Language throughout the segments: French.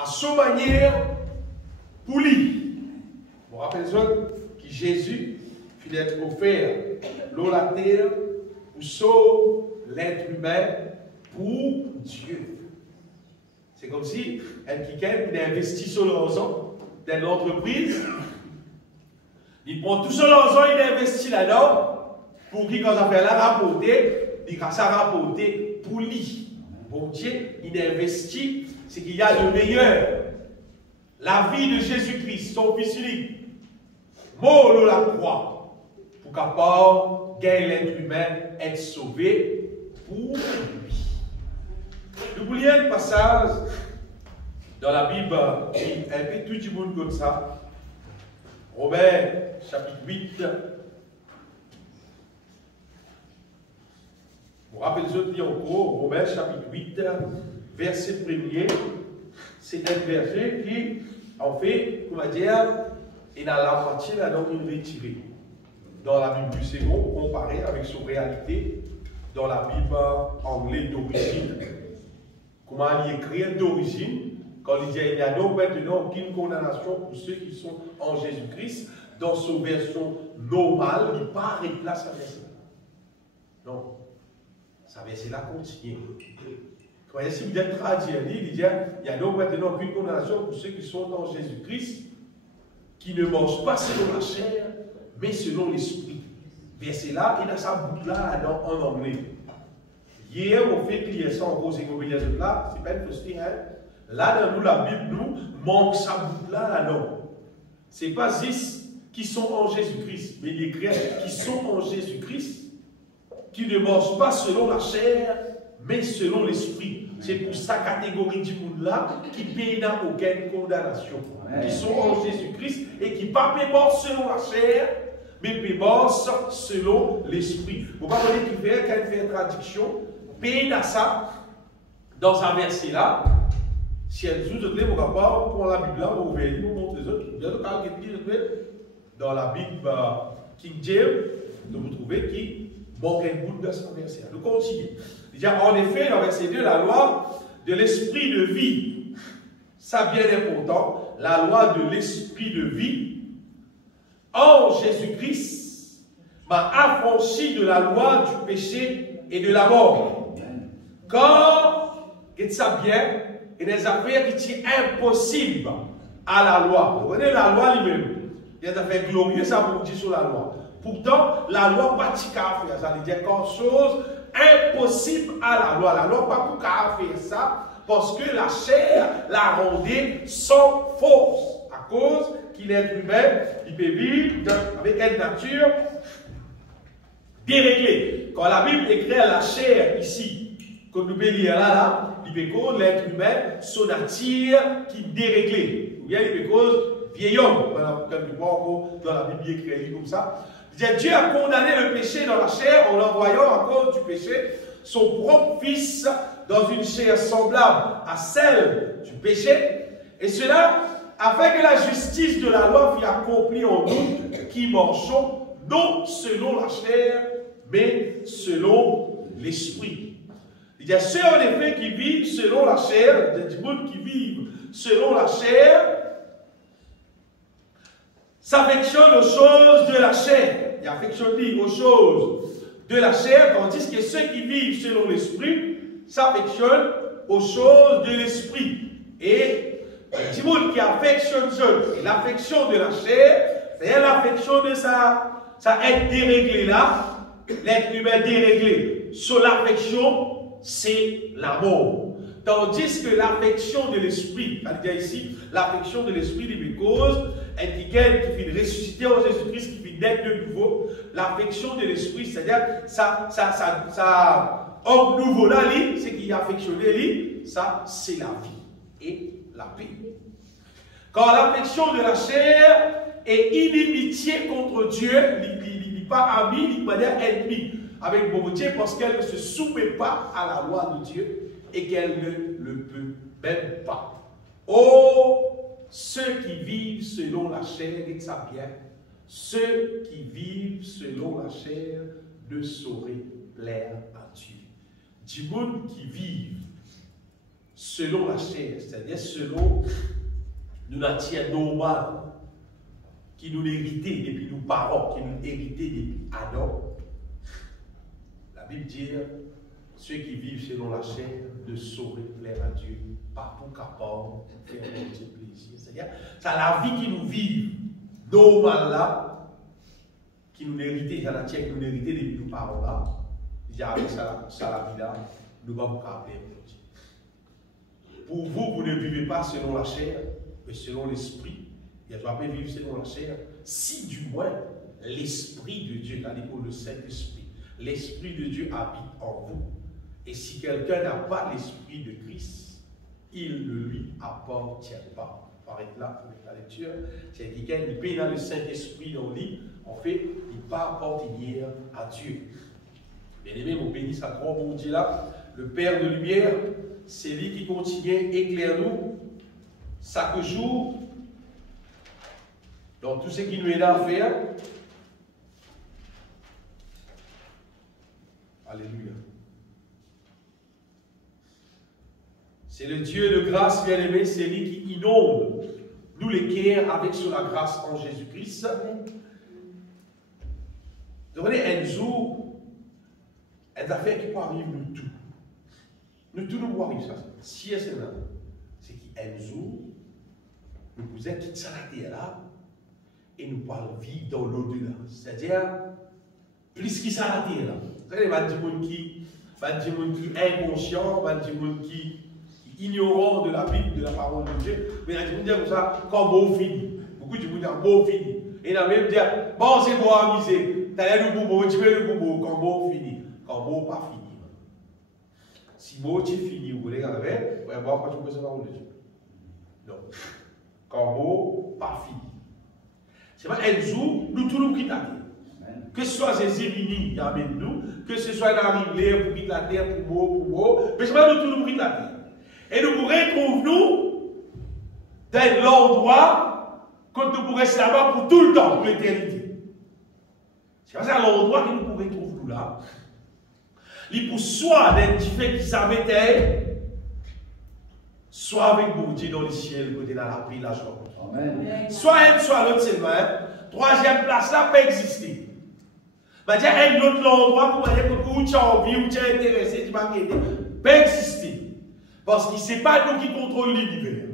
à son manière pour lui. Je vous rappelle que Jésus finit d'être offert l'eau la terre pour sauver l'être humain pour Dieu. C'est comme si quelqu'un qui a investi sur l'argent dans une entreprise, il prend tout son argent, il investit là-dedans, pour qu'il, quand ça fait la rapporter, il va ça rapporter pour lui. Bon Dieu, il investit, c'est qu'il y a le meilleur. La vie de Jésus-Christ, son fils unique, mort de la croix, pour qu'à gagner l'être humain, être sauvé pour lui. Nous voulions un passage dans la Bible qui un peu tout le monde comme ça. Romains chapitre 8. Vous rappelez-vous encore, Romains chapitre 8, verset 1er. C'est un verset qui, en fait, comment dire, il a la moitié là-dedans, il retiré. Dans la Bible du second, comparé avec son réalité dans la Bible anglaise d'origine. Comment il écrit d'origine, quand il dit il n'y a donc maintenant aucune condamnation pour ceux qui sont en Jésus-Christ, dans son version normale, il part et place sa verset. Non, sa verset-là continue. Quand si vous êtes traduit, il dit il n'y a donc maintenant aucune condamnation pour ceux qui sont en Jésus-Christ, qui ne mangent pas selon la chair, mais selon l'esprit. Verset-là, il a sa boucle-là en anglais. Hier, on fait lire ça en gros, c'est qu'on veut dire là, c'est pas une fausseté, hein. Là, dans nous, la Bible, nous, manque sa boucle-là, là-dedans. C'est pas juste qui sont en Jésus-Christ, mais les chrétiens qui sont en Jésus-Christ, qui ne mangent pas selon la chair, mais selon l'esprit. C'est pour sa catégorie du monde-là qui paye dans aucune condamnation. Qui sont en Jésus-Christ et qui ne pas mort selon la chair, mais mort selon l'esprit. Vous ne pouvez pas dire qu'il fait une traduction, paye dans ça, dans un verset-là. Si elle joue, vous ne pas pour la Bible, vous pouvez vous montrer les autres. Dans la Bible King James, vous trouvez qui manque un bout de ce verset. Nous continuons. Il dit en effet, dans verset 2, la loi de l'esprit de vie. Ça bien important, la loi de l'esprit de vie en Jésus-Christ m'a affranchi de la loi du péché et de la mort. Quand, et ça bien, il y a des affaires qui sont impossibles à la loi. Vous connaissez la loi lui-même. Il y a des affaires glorieuses, ça vous dit sur la loi. Pourtant, la loi pas de faire. Ça veut dire quelque chose impossible à la loi. La loi pas pour faire ça, parce que la chair la rendait sans force. À cause qu'il est humain, il peut vivre avec une nature déréglée. Quand la Bible écrit la chair ici, comme nous pouvons lire là, il peut cause l'être humain, son nature qui est déréglée. Ou bien il peut cause vieil homme. Dans la Bible écrit comme ça. Dieu a condamné le péché dans la chair en envoyant à cause du péché son propre fils dans une chair semblable à celle du péché. Et cela afin que la justice de la loi fût accomplie en nous qui marchons non selon la chair, mais selon l'esprit. Il y a ceux en effet qui vivent selon la chair, il y a des gens qui vivent selon la chair, s'affectionnent aux choses de la chair. Il affectionne aux choses de la chair, tandis que ceux qui vivent selon l'esprit s'affectionnent aux choses de l'esprit. Et le monde qui affectionne l'affection de la chair, c'est l'affection de ça être déréglé là, l'être humain déréglé. Sur l'affection, c'est la mort. Tandis que l'affection de l'esprit, c'est-à-dire ici, l'affection de l'esprit de cause, est quelqu'un qui fait ressusciter en Jésus-Christ, qui fait naître de nouveau. L'affection de l'esprit, c'est-à-dire, ça, homme nouveau là, c'est qui est affectionné, ça, c'est la vie et la paix. Quand l'affection de la chair est inimitié contre Dieu, il n'est pas ami, il n'est pas ennemi avec bon Dieu, parce qu'elle ne se soumet pas à la loi de Dieu et qu'elle ne le peut même pas. Oh, ceux qui vivent selon la chair, dites ça bien, ceux qui vivent selon la chair ne sauraient plaire à Dieu. Du monde qui vivent selon la chair, c'est-à-dire selon nous nature normale qui nous héritait depuis nos parents, qui nous héritait depuis Adam. La Bible dit ceux qui vivent selon la chair ne sauraient plaire à Dieu, pas pour capable de faire notre plaisir. C'est-à-dire, c'est la vie qui nous vit normale là, qui nous héritait, c'est la chair qui nous héritait depuis nos parents là. Il y a avec ça la vie là, nous ne pouvons pas plaire à Dieu. Pour vous, vous ne vivez pas selon la chair, mais selon l'esprit. Il ne doit pas vivre selon la chair, si du moins l'esprit de Dieu, c'est-à-dire le Saint-Esprit, l'esprit de Dieu habite en vous. Et si quelqu'un n'a pas l'esprit de Christ, il ne lui appartient pas. On va arrêter là pour la lecture. C'est quelqu'un qui paye dans le Saint-Esprit dans le lit, en fait, il ne peut pas appartenir à Dieu. Bien aimé, mon béni, ça grand bon Dieu là, le Père de lumière, c'est lui qui continue, éclaire-nous chaque jour. Donc, tout ce qui nous aide à faire, alléluia. C'est le Dieu de grâce, bien-aimé, c'est lui qui inonde nous les cœurs avec sur la grâce en Jésus-Christ. Vous voyez, un jour, une affaire qui peut arriver nous tous. Nous tous nous pouvons arriver ça. Si c'est là, c'est qu'un jour, nous pouvons quitter ça la terre là. Et nous parlons vivre dans l'au-delà. C'est-à-dire, plus qui ça la terre là. Vous savez, il y a des gens qui sont inconscients, il y a des gens qui sont ignorants de la Bible, de la parole de Dieu. Mais il y a des gens qui disent comme ça, quand beau fini. Beaucoup de gens disent beau fini. Et il y a même qui disent, bon, c'est beau amuser. Tu as le boubou, tu veux le boubou, quand beau fini. Quand beau pas fini. Si beau tu fini, vous voulez regarder, vous allez voir quand tu peux se parler de Dieu. Non. Quand beau pas fini. C'est pas un jour, nous tous nous quittons la terre. Que ce soit ces Éminis qui amènent nous, que ce soit un arrivé pour quitter la terre, pour beau, mais c'est pas nous tous nous quittons la terre. Et nous pourrons retrouver nous dans l'endroit que nous pourrons rester là-bas pour tout le temps, pour l'éternité. C'est pas l'endroit que nous pourrons retrouver nous là. Il pour soit d'être fait qui s'arrêtait, soit avec mon Dieu dans le ciel, côté dans la paix, la joie. Amen. Soit un, soit l'autre seulement. Troisième place là peut exister. Bah dire un autre endroit pour dire que tu as envie ou tu es intéressé, tu vas aider, peut exister. Parce que ce n'est pas nous qui contrôlons l'univers.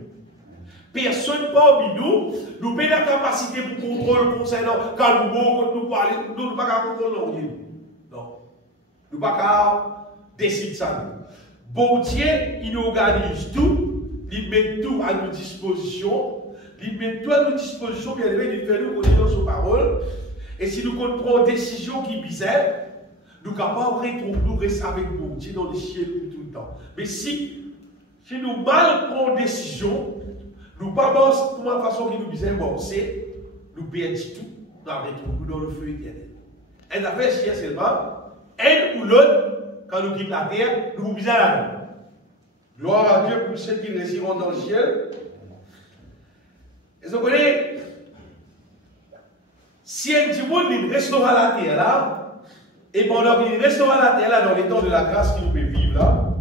Personne parmi nous, nous avons la capacité pour contrôler concernant quand nous parlons, nous ne pouvons pas contrôler. Non. Nous ne pouvons pas décider ça. Bon Dieu, il organise tout, il met tout à nos dispositions. Il met tout à notre disposition, bien aimé, il fait nous connaître dans sa parole. Et si nous prenons des décisions qui bizarres, nous sommes capables de nous rester avec mon Dieu dans le ciel tout le temps. Mais si nous mal prenons des décisions, nous ne pas pour la façon qui nous bizarre, bon, c'est nous perdons tout, nous retrouvons dans le feu éternel. Et l'affaire, c'est seulement, un ou l'autre, quand nous quittons la terre, nous vous bizarre là. Gloire à Dieu pour ceux qui résideront dans le ciel. Et vous voyez, si un petit monde restera la terre là, et pendant qu'il restera la terre là, dans les temps de la grâce qu'il peut vivre là,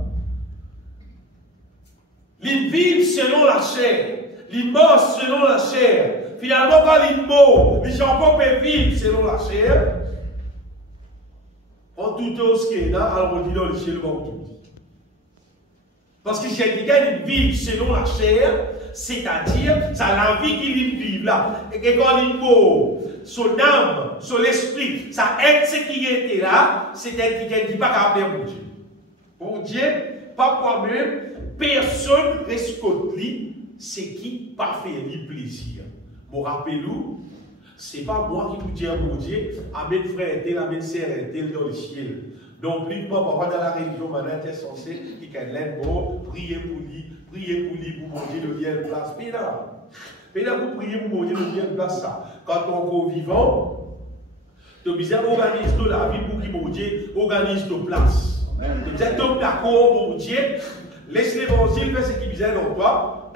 il vit selon la chair, il meurt selon la chair. Finalement, quand il meurt, les gens peuvent vivre selon la chair. En tout ce qui est là, alors on dit dans le ciel, on tout. Parce que si quelqu'un vit selon la chair, c'est-à-dire, c'est la vie qu'il vit là. Et quand il meurt, son âme, son esprit, ça aide ce qui était là, c'est quelqu'un qui n'est pas capable de Dieu. Pour Dieu, pas moi-même, personne ne reste contre lui, c'est qui pas fait lui plaisir. Bon, rappelez-vous, ce n'est pas moi qui vous dis à mon Dieu, amène frère, tel, amène sœur, tel dans le ciel. Donc, plus moi, parfois dans la religion, maintenant, tu es censé, qui est l'aide, prier pour lui, pour mon Dieu, de bien place. Mais là, vous priez pour mon Dieu, de bien place ça. Quand on est vivant, tu es obligé d'organiser la vie pour que mon Dieu organise nos places. Tu es obligé d'être d'accord, mon Dieu, laisse l'évangile faire ce qui vient dans toi,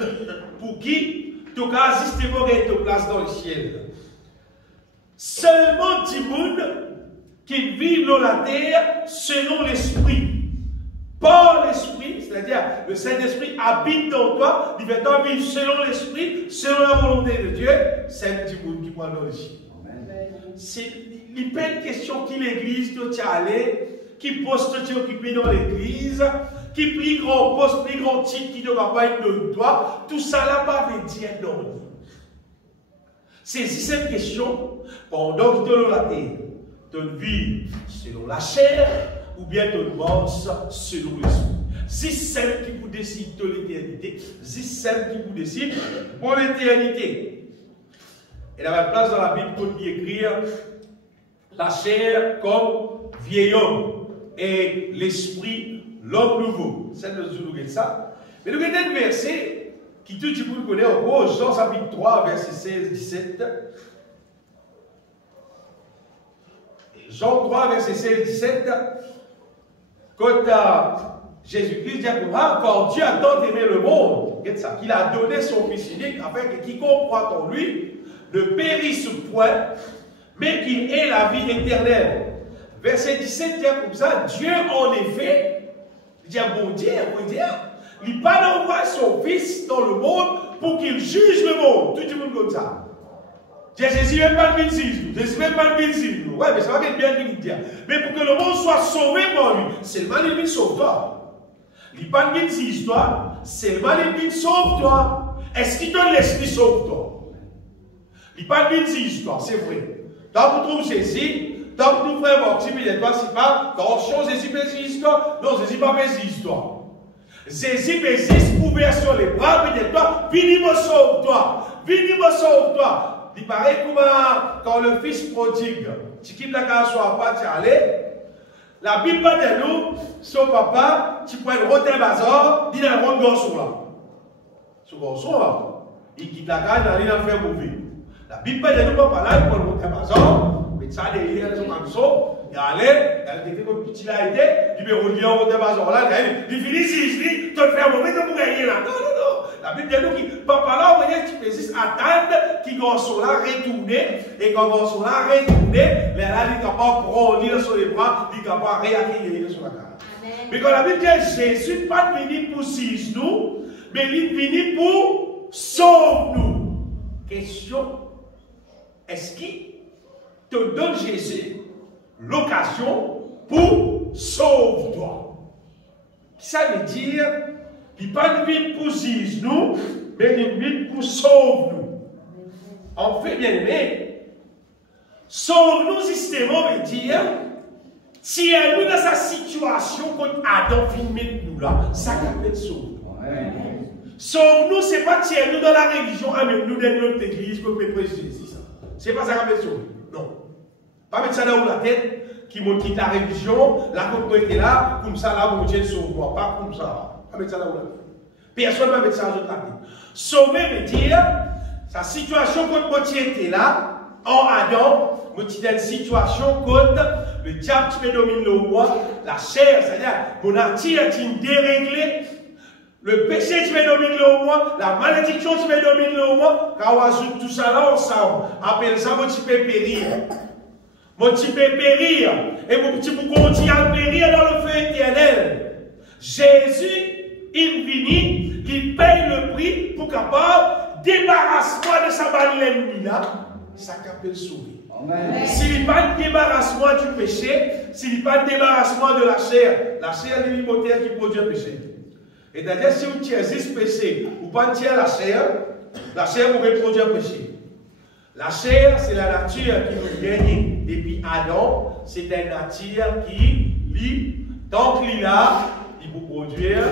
pour qui tu as systématiquement gagné ta place dans le ciel. Seulement 10 personnes qui vivent dans la terre selon l'esprit. par l'Esprit, c'est-à-dire le Saint-Esprit habite dans toi, il va t'en vivre selon l'Esprit, selon la volonté de Dieu, c'est du monde qui prend dans le ciel. C'est les belles questions qui l'église, tu es allé, qui poste tu es occupé dans l'église, qui plie grand poste, plie grand titre qui ne va pas être de toi, tout ça là pas veut dire non. Saisis cette question pendant que tu es la terre. Tu vis selon la chair ou bien tu penses selon l'esprit. C'est celle qui vous décide de l'éternité. C'est celle qui vous décide pour l'éternité. Il y avait place dans la Bible pour écrire la chair comme vieil homme et l'esprit l'homme nouveau. C'est le Zoulou ça. Mais nous avons un verset qui tout le monde connaît en gros, Jean chapitre 3, verset 16-17. Jean 3, verset 16-17. Quand Jésus-Christ dit à quand Dieu a tant aimé le monde, qu'il a donné son Fils unique afin que quiconque croit en lui ne périsse point, mais qu'il ait la vie éternelle. Verset 17 dit comme ça, Dieu en effet, il dit bon Dieu, il n'a pas envoyé son Fils dans le monde pour qu'il juge le monde. Tout le monde comme ça. Jésus n'est pas le Jésus n'est pas le ouais, mais ça va être bien qu'il dit. Mais pour que le monde soit sauvé par lui, seulement il sauve toi. Il n'est pas le Jésus, toi, seulement il sauve toi. Est-ce qu'il donne l'esprit sauve toi? Il n'est pas le Jésus, toi, c'est vrai. Tant que tu trouves Jésus, tant que tu frères baptisés, il toi, c'est pas, dans chose, Jésus peut histoire, non, Jésus pas peut histoire. Jésus peut ouvert sur les bras, puis toi, viens me sauve-toi, viens me sauve-toi. Il paraît comme quand le fils prodigue, tu quittes la case sur la pas, tu es allé. La Bible pas de nous, son papa, tu peux être roté bazar, il a un rond garçon là. Ce garçon là, il quitte la case, il a fait mauvais. La Bible pas de nous, papa là, il peut le roté bazar, mais ça, il a son garçon, il allait, il a été comme petit là, il dit, mais on roté bazar là, il finit ici, tu le fais mauvais, tu peux gagner là. Non, non, non. La Bible dit que papa là, vous voyez, tu peux juste attendre qu'il garçon là retourne, et quand garçon là retourne, là, il est capable de prendre sur les bras, il est capable de réaccueillir sur la carte. Mais quand la Bible dit Jésus n'est pas venu pour six nous, mais il est venu pour sauver nous. Question, est-ce qu'il te donne Jésus l'occasion pour sauver toi? Ça veut dire, il n'est pas venu pour six nous, mais il est venu pour sauver nous. En fait, bien aimé, sauve-nous systématiquement veut dire, si nous dans sa situation quand Adam vient mettre nous là, ça s'appelle sauve. Sauve-nous, ce n'est pas tiens nous dans la religion, même nous dans notre église, comme le président. Ce n'est pas ça qu'on appelle sauve. Non. Pas mettre ça dans la tête, qui montre la religion, la communauté est là, comme ça là, mon Dieu sauve-moi. Pas comme ça. Pas mettre ça dans la tête. Personne ne va mettre ça dans la tête. Sauver veut dire, sa situation quand mon Dieu était là, en Adam, mon Dieu dans une situation quand le diable qui me domine le moi, la chair, c'est-à-dire mon nature est déréglée, le péché qui me domine le moi, la malédiction qui me domine le moi, quand on ajoute tout ça là ensemble, appelle ça mon petit peu périr. Mon petit peu périr, et mon petit peu continuer à périr dans le feu éternel. Jésus, il vient, il paye le prix pour capable débarrasser de sa balle l'ennemi là, ça qu'appelle sauver. S'il n'y a pas de débarrassement du péché, s'il n'y a pas de débarrassement de la chair est l'immoteur qui produit le péché. Et d'ailleurs, si vous tirez 6 péchés, vous ne pas tirer la chair pourrait produire le péché. La chair, c'est la nature qui nous gagne. Depuis Adam, c'est une nature qui, lui, tant qu'il a, il peut produire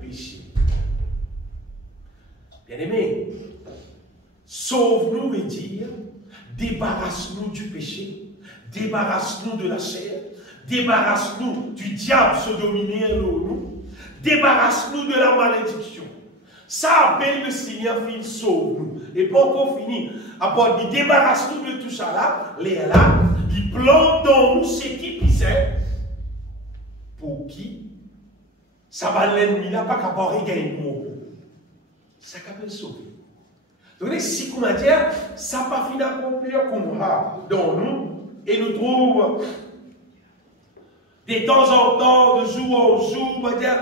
le péché. Bien aimé, sauve-nous veut dire, débarrasse-nous du péché, débarrasse-nous de la chair, débarrasse-nous du diable se dominer en nous, débarrasse-nous de la malédiction. Ça appelle le Seigneur, il sauve-nous. Et pas encore fini. Après, il débarrasse-nous de tout ça là, il plante dans nous ce qui pisait. Pour qui? Ça va l'ennemi là, pas capable de gagner mon. Ça s'appelle sauver. Donc, si on a dit, ça n'a pas fini d'accomplir comme ça dans nous, et nous trouvons De temps en temps, de jour en jour, on va dire,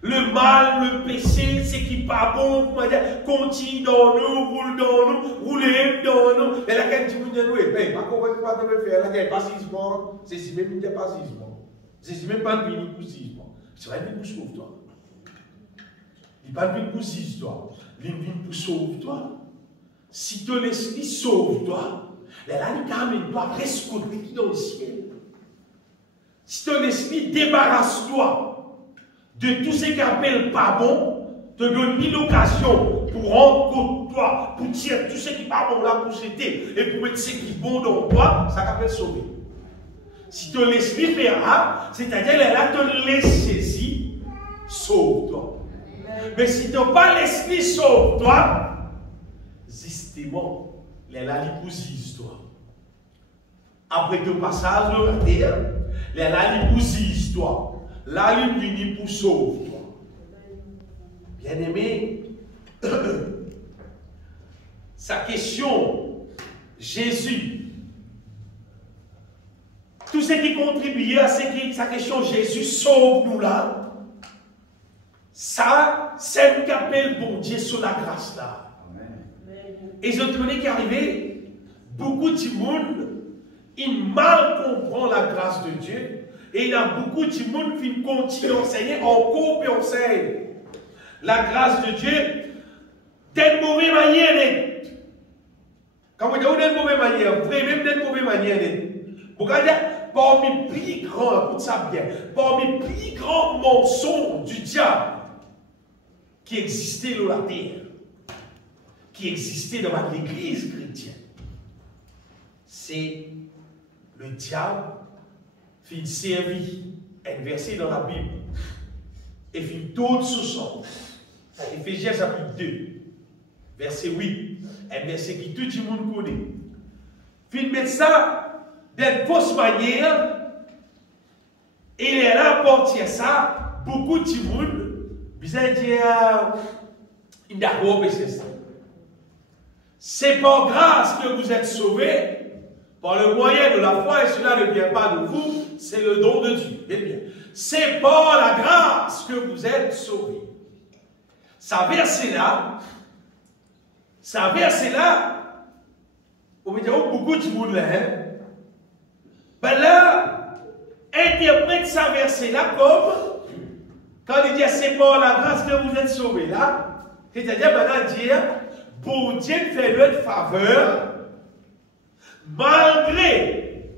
le mal, le péché, c'est qui pas bon, on va dire, continue dans nous, roule dans nous, roulez dans nous. Et là, quand tu me dis, oui, mais pas qu'on va faire, là, il n'y a pas sisement, c'est si même il n'y a pas sisement. C'est si même pas de vini pour sisement. C'est vrai, il pour sauve-toi. Il n'est pas de vini pour sisement. Il vient pour sauve-toi. Si ton esprit sauve-toi, là, il amène-toi, reste côté dans le ciel. Si ton esprit débarrasse-toi de tout ce qui appelle pas bon, te donne une occasion pour rendre compte de toi, pour tirer tout ce qui n'est pas bon là pour s'aider et pour mettre ce qui est bon dans toi, ça s'appelle sauver. Si ton esprit fera, c'est-à-dire là, te laisse saisir, sauve-toi. Mais si tu n'as pas l'esprit sauve-toi, justement, là, il pousse toi. Après ton passage de la terre, là, il pousse toi. Là, il vient pour sauver toi. Bien-aimé, sa question, Jésus, tout ce qui contribuait à sa question, Jésus, sauve-nous là, ça, c'est ce qu'appelle bon Dieu sur la grâce là. Et je te connais qu'arrivé, beaucoup de monde, il mal comprend la grâce de Dieu. Et il y a beaucoup de monde qui continue à enseigner, encore et enseigne. La grâce de Dieu, d'une mauvaise manière. Quand vous dites d'une mauvaise manière, vraiment d'une mauvaise manière. Vous regardez, parmi les plus grands, écoute ça bien, parmi les plus grands mensonges du diable qui existaient dans la terre, qui existaient dans l'église chrétienne, c'est le diable qui servit un verset dans la Bible et fit tout sous son. Éphésiens chapitre 2, verset 8, un verset qui tout le monde connaît. Fit mettre ça d'une fausse manière et il est là pour dire ça, beaucoup de monde, vous allez dire, il n'a pas obéi ça. C'est par grâce que vous êtes sauvés. Par le moyen de la foi, et cela ne vient pas de vous, c'est le don de Dieu. Eh bien, c'est par la grâce que vous êtes sauvés. Ça verset-là, on va dire beaucoup de monde là, ben là, interprète ça verset-là comme, quand il dit c'est par la grâce que vous êtes sauvés là, c'est-à-dire maintenant dire, pour Dieu fait notre faveur, malgré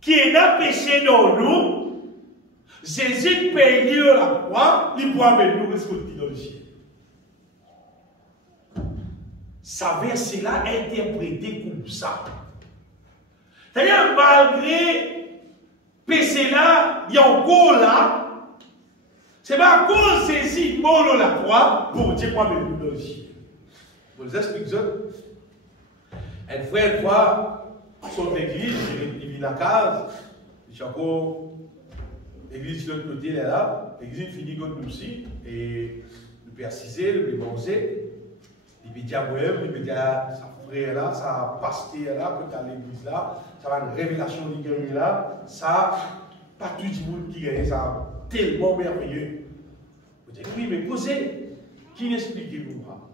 qu'il y a péché dans nous, Jésus paye la croix, il pourra mettre nous rester dans le ciel. Ça verset-là interprété comme ça. C'est-à-dire, malgré péché là, il y a encore là, c'est pas à cause de Jésus mort la croix, pour Dieu pourra mettre nous dans le ciel. Je vous explique ça. Une fois, sur l'église, il vit la case, il chapeau, l'église de l'autre côté, elle est là, l'église finit comme nous aussi, et le père Cisé, le père Mancé, il peut dire à moi-même, il peut dire à sa frère là, sa pasteur là, que tu as l'église là, ça va une révélation qui gagne là, ça, pas tout le monde qui gagne, ça, tellement merveilleux. Vous dites, oui, mais posez, qui m'explique pour moi?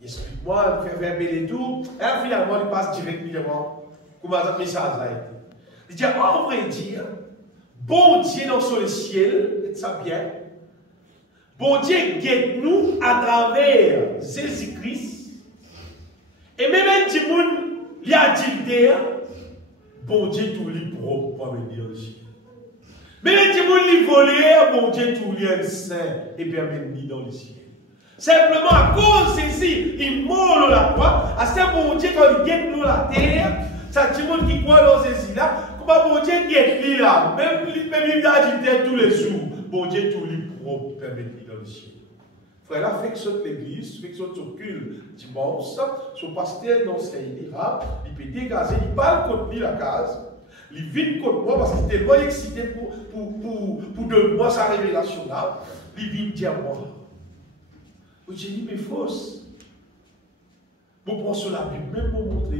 Il explique-moi, il fait verber et tout, et finalement, il passe directement. Comment ça message là été? Il dit, en vrai dire, bon Dieu dans le ciel, et ça bien, bon Dieu guette nous à travers Jésus-Christ, et même un petit monde, il a dit, bon Dieu tout lui propre pour venir dans le ciel. Même un petit monde, il volé, bon Dieu tout lui est saint, et bien venir dans le ciel. Simplement à cause de Jésus, il mord dans la croix, à ce bon Dieu quand il guette nous la terre, ça, tout le monde qui croit dans Jésus là, comment bon Dieu guette lui là, même il a dit tous les jours, bon Dieu tout lui propre permet dans le ciel. Frère là, fait que cette l'église, fait que son culte dimanche, son pasteur d'enseigne là, il peut dégager, il parle contre lui la case, il vient contre moi parce qu'il était tellement excité pour de moi sa révélation là, il vient dire moi. J'ai dit mais fausse. Bon, prends sur la Bible, même pour montrer.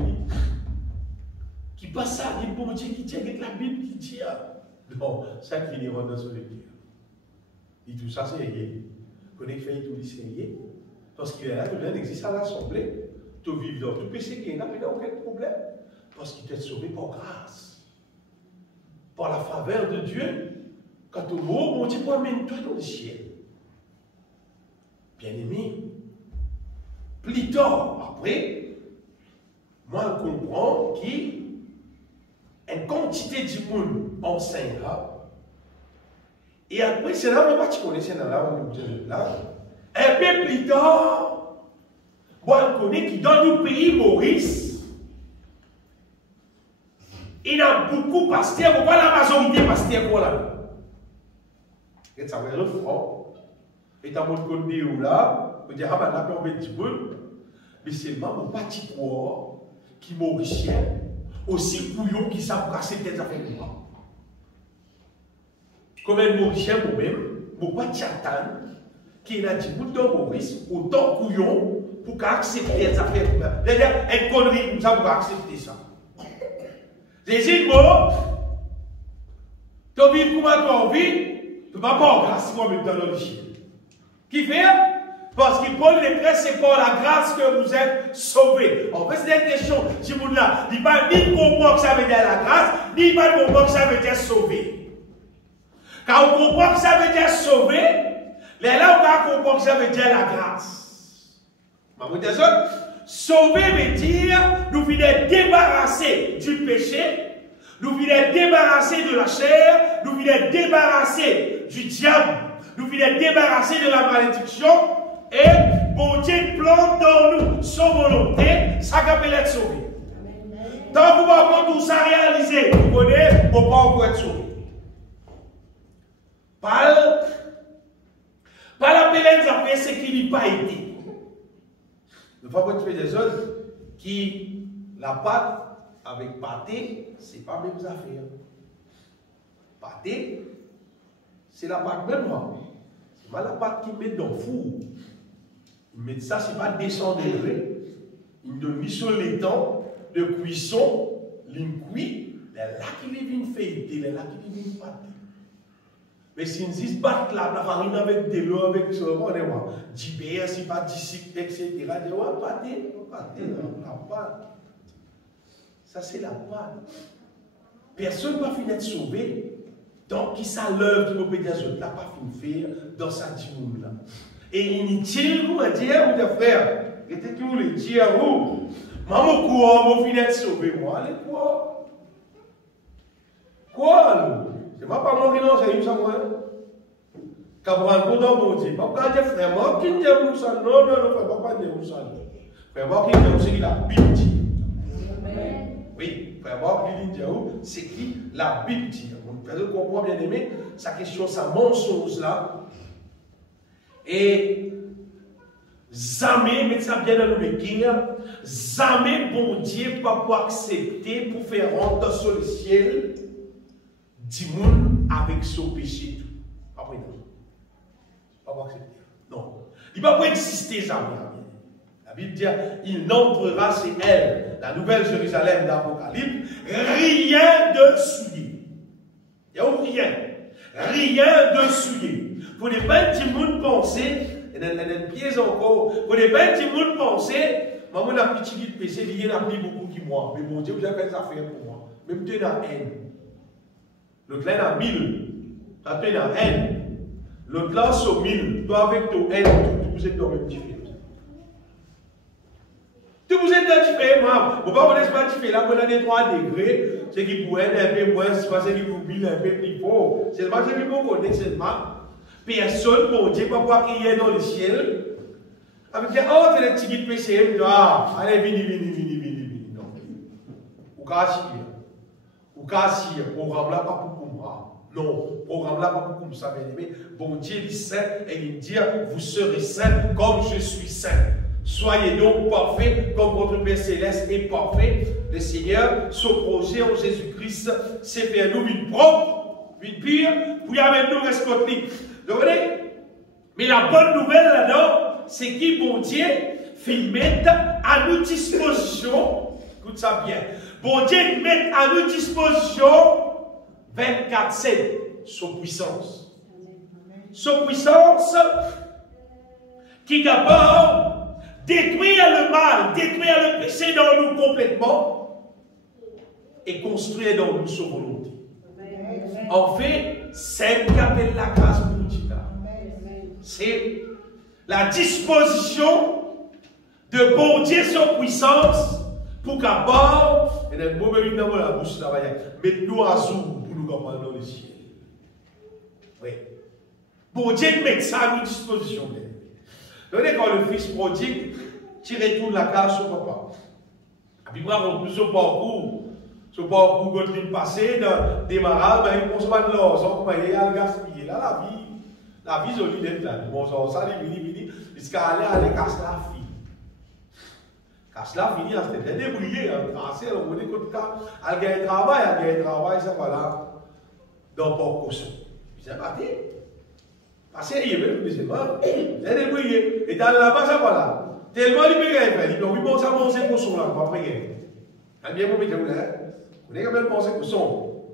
Qui passe ça, il bon Dieu qui dit avec la Bible qui dit, Non, ça qui finira dans ce lecture. Et tout ça, c'est rien. Qu'on ait fait tout c'est rien. Parce qu'il est là, tout le monde existe à l'Assemblée. Tu vis dans tout péché qui est là, mais il n'y a aucun problème. Parce qu'il t'est sauvé par grâce. Par la faveur de Dieu. Quand tu mort, on dit, promène-toi dans le ciel. Bien aimé. Plus tard, après, moi, je comprends qu'il une quantité de monde enseignera. Et après, c'est là où tu connais, c'est là où nous là. Un peu plus tard, moi, je connais qui dans le pays Maurice, il y a beaucoup de pasteurs, pourquoi la majorité de pasteurs pour là? Et ça va être le front. Et tu as mon connu là, on dit, ah ben là, on met du monde. Mais c'est le même petit quoi qui est mauricien, aussi couillon qui savent casser des affaires de moi. Comme un mauricien moi-même, mon petit chatan, qui est dit dans Maurice, autant couillon pour accepter des affaires de moi. C'est-à-dire, une connerie comme ça pour accepter ça. Jésus, moi, tu vis comme tu as envie, tu ne vas pas en grâce moi-même dans le chien. Qui fait? Parce qu'il pose les prêts, c'est par la grâce que vous êtes sauvés. En fait, c'est une question, si vous là, il pas ni comprendre que ça veut dire la grâce, ni pas comprendre que ça veut dire sauver. Quand on comprend que ça veut dire sauver, là, on va comprendre que ça veut dire la grâce. Vous dire ça? Sauver veut dire, nous venons débarrasser du péché, nous venons débarrasser de la chair, nous venons débarrasser du diable, nous venons débarrasser de la malédiction. Et bon Dieu plante dans nous son volonté, ça peut être sauvé. Tant que vous n'avez pas tout ça réalisé, vous connaissez, vous ne pouvez pas encore être sauvé. Par la pélène, ça fait ce qui n'a pas été. Ne faut pas tuer des autres qui, la pâte avec pâté, ce n'est pas les mêmes affaires. Pâté, c'est la pâte même. C'est pas la pâte qui met dans le four. Mais ça, c'est pas 200 degrés. Une demi-sur les temps de cuisson, l'une cuit, là qui vient une feuilleté, là qui vient une pâte. Mais si nous disons battre la farine avec de l'eau, avec ce qu'on est, du beurre, si pas du sucre, etc. On va pâter, la pâte. Ça, c'est la pâte. Personne ne va finir d'être sauvé. Donc, qui ça l'œuvre qui peut dire, je ne l'ai pas fini de faire dans sa dîme là. Et inutile, vous, à dire, vous, des frères, et que vous le dire à vous, maman, quoi, mon filet sauvé, moi, allez, quoi? Quoi, c'est pas moi qui n'en sais pas, moi. Quand vous rencontrez dans mon Dieu, pas quand des frères, moi, qui ne dit pas ça, non, pas dire ça. Frère, moi, qui dit aussi la Bible dit. Oui, frère, moi, qui dit c'est qui la Bible dit. Vous comprenez, bien aimé, sa question, sa mensonge là. Et jamais, mettez ça bien dans le guerre, jamais bon Dieu pas pour accepter, pour faire rentrer sur le ciel, du monde avec son péché. Après, non. Pas pour accepter. Non. Il ne va pas exister jamais. La Bible dit, il n'entrera chez elle, la nouvelle Jérusalem d'Apocalypse, rien de souillé. Il n'y a rien. Rien de souillé. Pour ne pas être monde penser, et dans une pièce encore, pour ne pas être monde penser, maman n'a petit guide péché, il y en a plus beaucoup qui moi. Mais bon Dieu, vous avez fait ça faire pour moi. Même tu es dans la haine. L'autre là, dans 1000. Tu es dans la haine. L'autre là, sur 1000. Toi, avec ton haine, vous êtes dans le même différent. Tout vous êtes différent. Vous ne pouvez pas différer là, vous avez 3 degrés. Ce qui pourrait être un peu moins, c'est pas ce qui vous bille un peu plus fort. C'est pas ce qui vous connaît seulement. Personne, bon Dieu, pas voir qu'il y ait dans le ciel. Avec dire, oh, c'est le petit guide péché. Ah, allez, vini. Non. Ou casse, programme là, pas pour moi. Non, programme là, pas pour comme ça, bien aimé. Bon Dieu, il est saint, et il dit, vous serez saints comme je suis saint. Soyez donc parfaits comme votre Père Céleste est parfait. Le Seigneur, son projet en Jésus-Christ, c'est faire nous une propre, une pire, pour y amener nous respecter. Donc, mais la bonne nouvelle là-dedans, c'est qu'il, bon Dieu, fait mettre à nos dispositions, écoute ça bien, bon Dieu met à nos dispositions 24/7, sous puissance. Sous puissance qui d'abord détruire le mal, détruire le péché dans nous complètement et construire dans nous sa volonté. En fait, c'est ce qu'appelle la grâce pour nous. C'est la disposition de bon Dieu sur puissance pour qu'abord, et le mauvais vide dans la bouche, mettez-nous à sous pour nous comprendre dans le ciel. Oui. Bon Dieu met ça à notre disposition. Vous voyez quand le fils prodigue tire tout la case sur papa. Et puis, on plus au parcours. Ce parcours, quand il passé dans des marades, il ne pense pas de l'argent, il a gaspillé. Là, la vie, jolie d'être là. Bon, ça, il vient, jusqu'à aller casser la fille. Casser la fille, c'était débrouillé. Casser, on dit que elle gagne travail, ça va là, dans le parcours. C'est parti. Parce qu'il y a même des éléments, c'est débrouillé. Et dans là-bas, ça va là. Tellement il peut gagner, il peut oui, ça manger pour son là, pas après. Elle vient pour mettre là. Vous n'avez pas pensé pour son.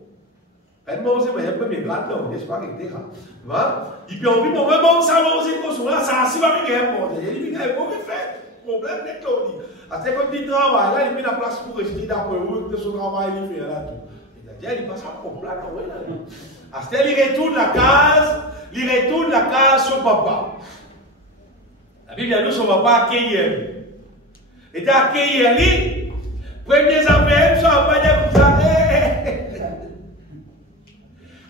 Elle mange, mais il y a un premier grade là, n'est-ce pas, qu'il était là. Il peut envie, bon, même ça manger pour son là, ça aussi va bien gagner. Il dit, il faut faire. Problème n'est pas dit. C'est comme il travaille là, il met la place pour rester d'après vous, que son travail, il fait là tout. Il passe à problème là. Il retourne la case sur papa. La Bible dit son papa accueillir. Et d'accueillir lui, premiers affaires, ça va pas dire comme ça.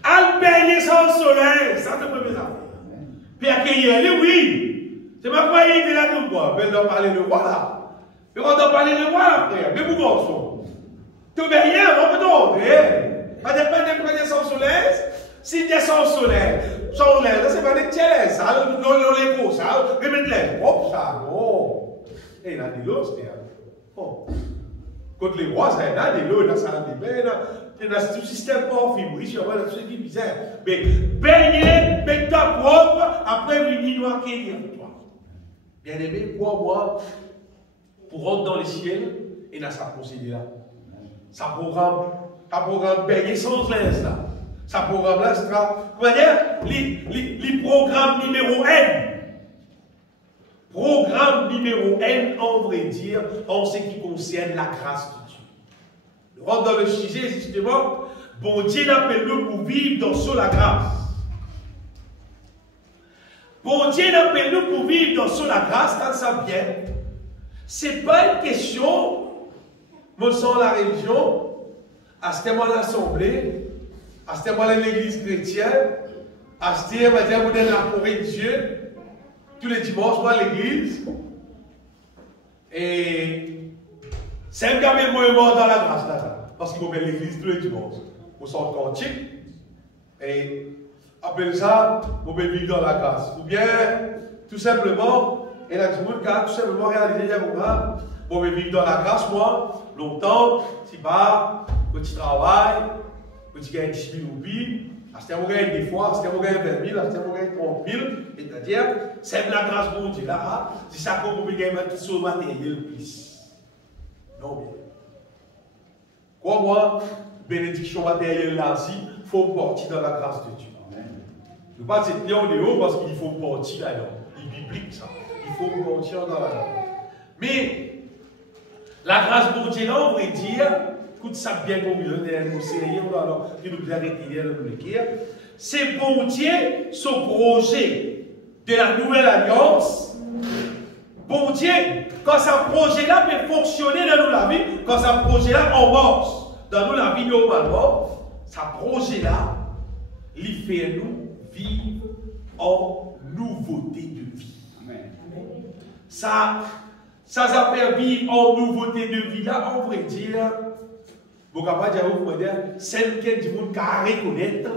Al baigner sans soleil, ça c'est premiers affaires. Puis accueillir lui, oui. C'est ma quoi il était là tout quoi. Mais on doit parler de quoi là. Mais on doit parler de quoi là, frère. Mais vous garçons. Tout bien, on peut t'entrer. Pas de prendre sans soleil. Si tu es sans soleil, c'est pas des tiers, ça, les gros, ça, remettre les propres, ça, non. Et il y a des lots, c'est bon. Quand les rois, ça y a des lots, dans la salle de bain, dans ce système pas fibré, il y a tout ce qui est bizarre. Mais baigner, mettre ta propre, après venir nous accueillir toi. Bien aimé, moi, pour rentrer dans le ciel, et dans sa procédure là. Ça programme baigner sans l'aise là. Ça programme là, c'est comment dire, les programmes numéro N. Programme numéro N, en vrai dire, en ce qui concerne la grâce de Dieu. Nous rentrons dans le sujet, justement, bon Dieu n'appelle-nous pour vivre dans sur la grâce. Bon Dieu n'appelle-nous pour vivre dans sur la grâce, quand ça vient. Ce n'est pas une question, me semble la religion, à ce moment l'assemblée, à ce moment l'église chrétienne, à ce moment la forêt de Dieu, tous les dimanches, on va à l'église. Et c'est un gamin mort dans la grâce là, parce qu'il faut mettre l'église tous les dimanches. Au centre quantique. Et appelle ça, on peut vivre dans la grâce. Ou bien, tout simplement, et là, tout le monde tout simplement réaliser on peut vivre dans la grâce, moi, longtemps, si pas, petit travail, petit gain 10 000 roupies, à ce moment gagne des fois, à ce moment gagne 20 000, à ce moment gagne 30 000, c'est-à-dire, c'est la grâce pour Dieu là, c'est ça qu'on peut gagner tout sur le matériel plus. Non, bien. Quoi, moi, bénédiction matérielle là, il faut partir dans la grâce de Dieu. Ne pas être bien en dehors parce qu'il faut partir là-dedans. Il est biblique ça. Il faut partir dans la grâce. Mais, la grâce pour Dieu là, on va dire, écoute ça bien comme nous sérieux, qui nous a retiré de l'équerre. C'est pour Dieu, ce projet de la nouvelle alliance. Pour Dieu, quand ce projet-là peut fonctionner dans la vie, quand ce projet-là amorce dans la vie normalement, ce projet-là, il fait nous vivre en nouveauté de vie. Amen. Ça fait vivre en nouveauté de vie. Là, on pourrait dire, vous pouvez dire, celle qui du monde qui a reconnaître,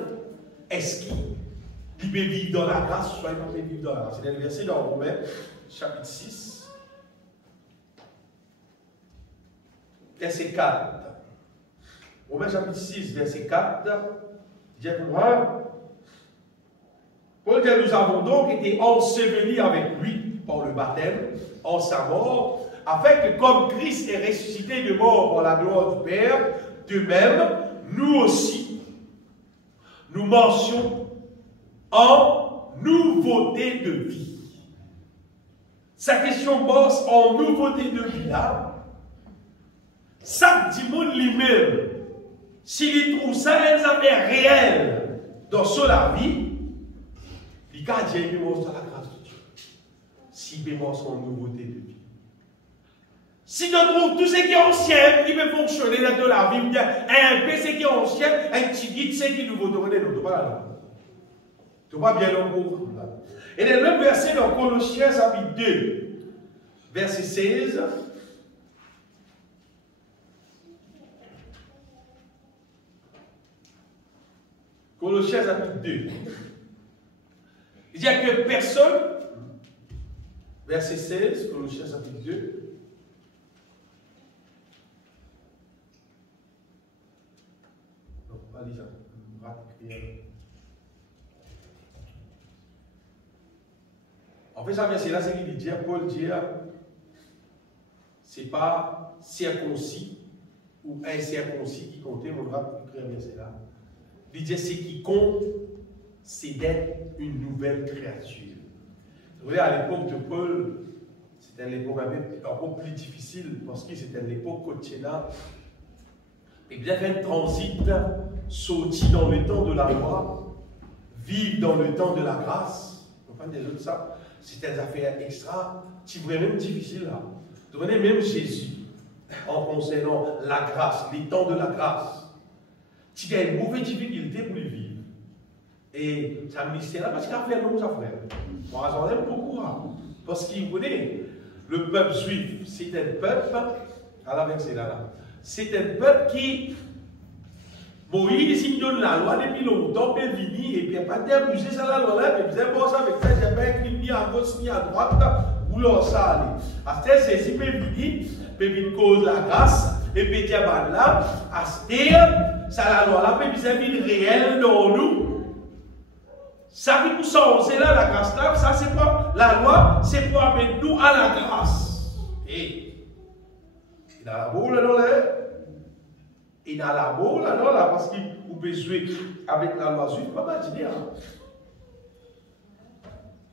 est-ce qu'il peut vivre dans la grâce, soit il peut vivre dans la grâce. C'est le verset dans Romains, chapitre 6, verset 4. Romains, chapitre 6, verset 4, dit pour moi, Paul dit, nous avons donc été ensevelis avec lui par le baptême, en sa mort, afin que comme Christ est ressuscité de mort par la gloire du Père, de même, nous aussi, nous marchons en nouveauté de vie. Sa question bosse en nouveauté de vie là. Chaque dimanche lui-même, s'il trouve ça, elles avaient réel dans sa vie, il garde dans la grâce de Dieu. Si bémol en nouveauté de vie. Si tu trouves tout ce qui est ancien, qui peut fonctionner dans la vie, un peu ce qui est ancien, un petit guide, ce qui est nouveau, tu ne pas là. Tu vois bien le mot. Et le même verset dans Colossiens chapitre 2, verset 16. Colossiens chapitre 2. Il dit que personne, verset 16, Colossiens chapitre 2. Non, pas dit ça. En fait, ça verset là, c'est qu'il dit, Paul dit, c'est pas circoncis ou incirconcis qui comptait, on va écrire verset là. Il dit, ce qui compte, c'est d'être une nouvelle créature. Vous voyez, à l'époque de Paul, c'était l'époque un peu plus difficile, parce que c'était l'époque côtière. Et bien fait un transit, sorti dans le temps de la loi, vivre dans le temps de la grâce. Enfin, des autres, ça, c'était des affaires extra, même difficiles là. Vous voyez, même Jésus, en concernant la grâce, les temps de la grâce, il y a une mauvaise difficulté pour le vivre. Et ça me dit là parce qu'il a fait long, ça frère. Moi, j'en aime beaucoup. Hein. Parce qu'il connaît, le peuple juif, c'est un peuple, à la verset là, c'est un peuple qui, Moïse, il donne la loi depuis longtemps, puis il vient, et puis il n'y a pas d'abuser ça la loi là, puis il disait, bon, ça avec ça, il n'y a pas écrit ni à gauche ni à droite, où l'on ça aller. À ce c'est si il vient, puis il cause la grâce, et puis il dit, là, à ce ça la loi là, puis il réel dans nous. Ça qui nous sort, c'est là la grâce là, ça c'est pas la loi, c'est pour amener nous à la grâce. Et il a la boule là, il a la boule là, parce qu'il peut jouer avec la loi juive, pas imaginer.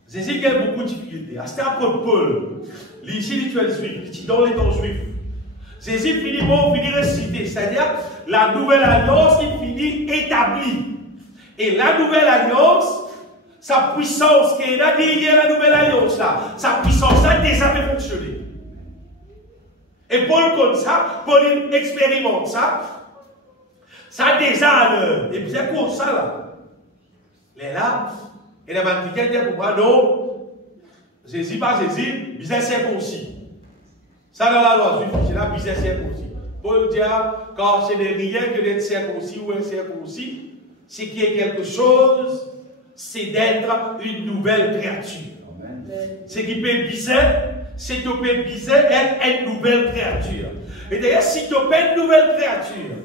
Jésus a beaucoup de difficultés. C'était après Paul, ici l'ituel juif, dans les temps juifs. Jésus finit bon, finit récité, c'est-à-dire la nouvelle alliance qui finit établie. Et la nouvelle alliance, sa puissance qui est là derrière la nouvelle alliance là, sa puissance a déjà fait fonctionner. Et Paul comme ça, Paul expérimente ça, ça a déjà à l'heure. Et puis c'est comme ça là. Il est là, et la mannequin dit pour moi, non, Jésus pas Jésus, il est circoncis. Ça dans la loi juive, c'est là, il est circoncis. Paul dit, quand ce n'est rien que d'être circoncis ou incirconcis, c'est qu'il y a quelque chose, c'est d'être une nouvelle créature. Ce qui peut viser, c'est que tu peux viser être une nouvelle créature. Et d'ailleurs, si tu peux une nouvelle créature,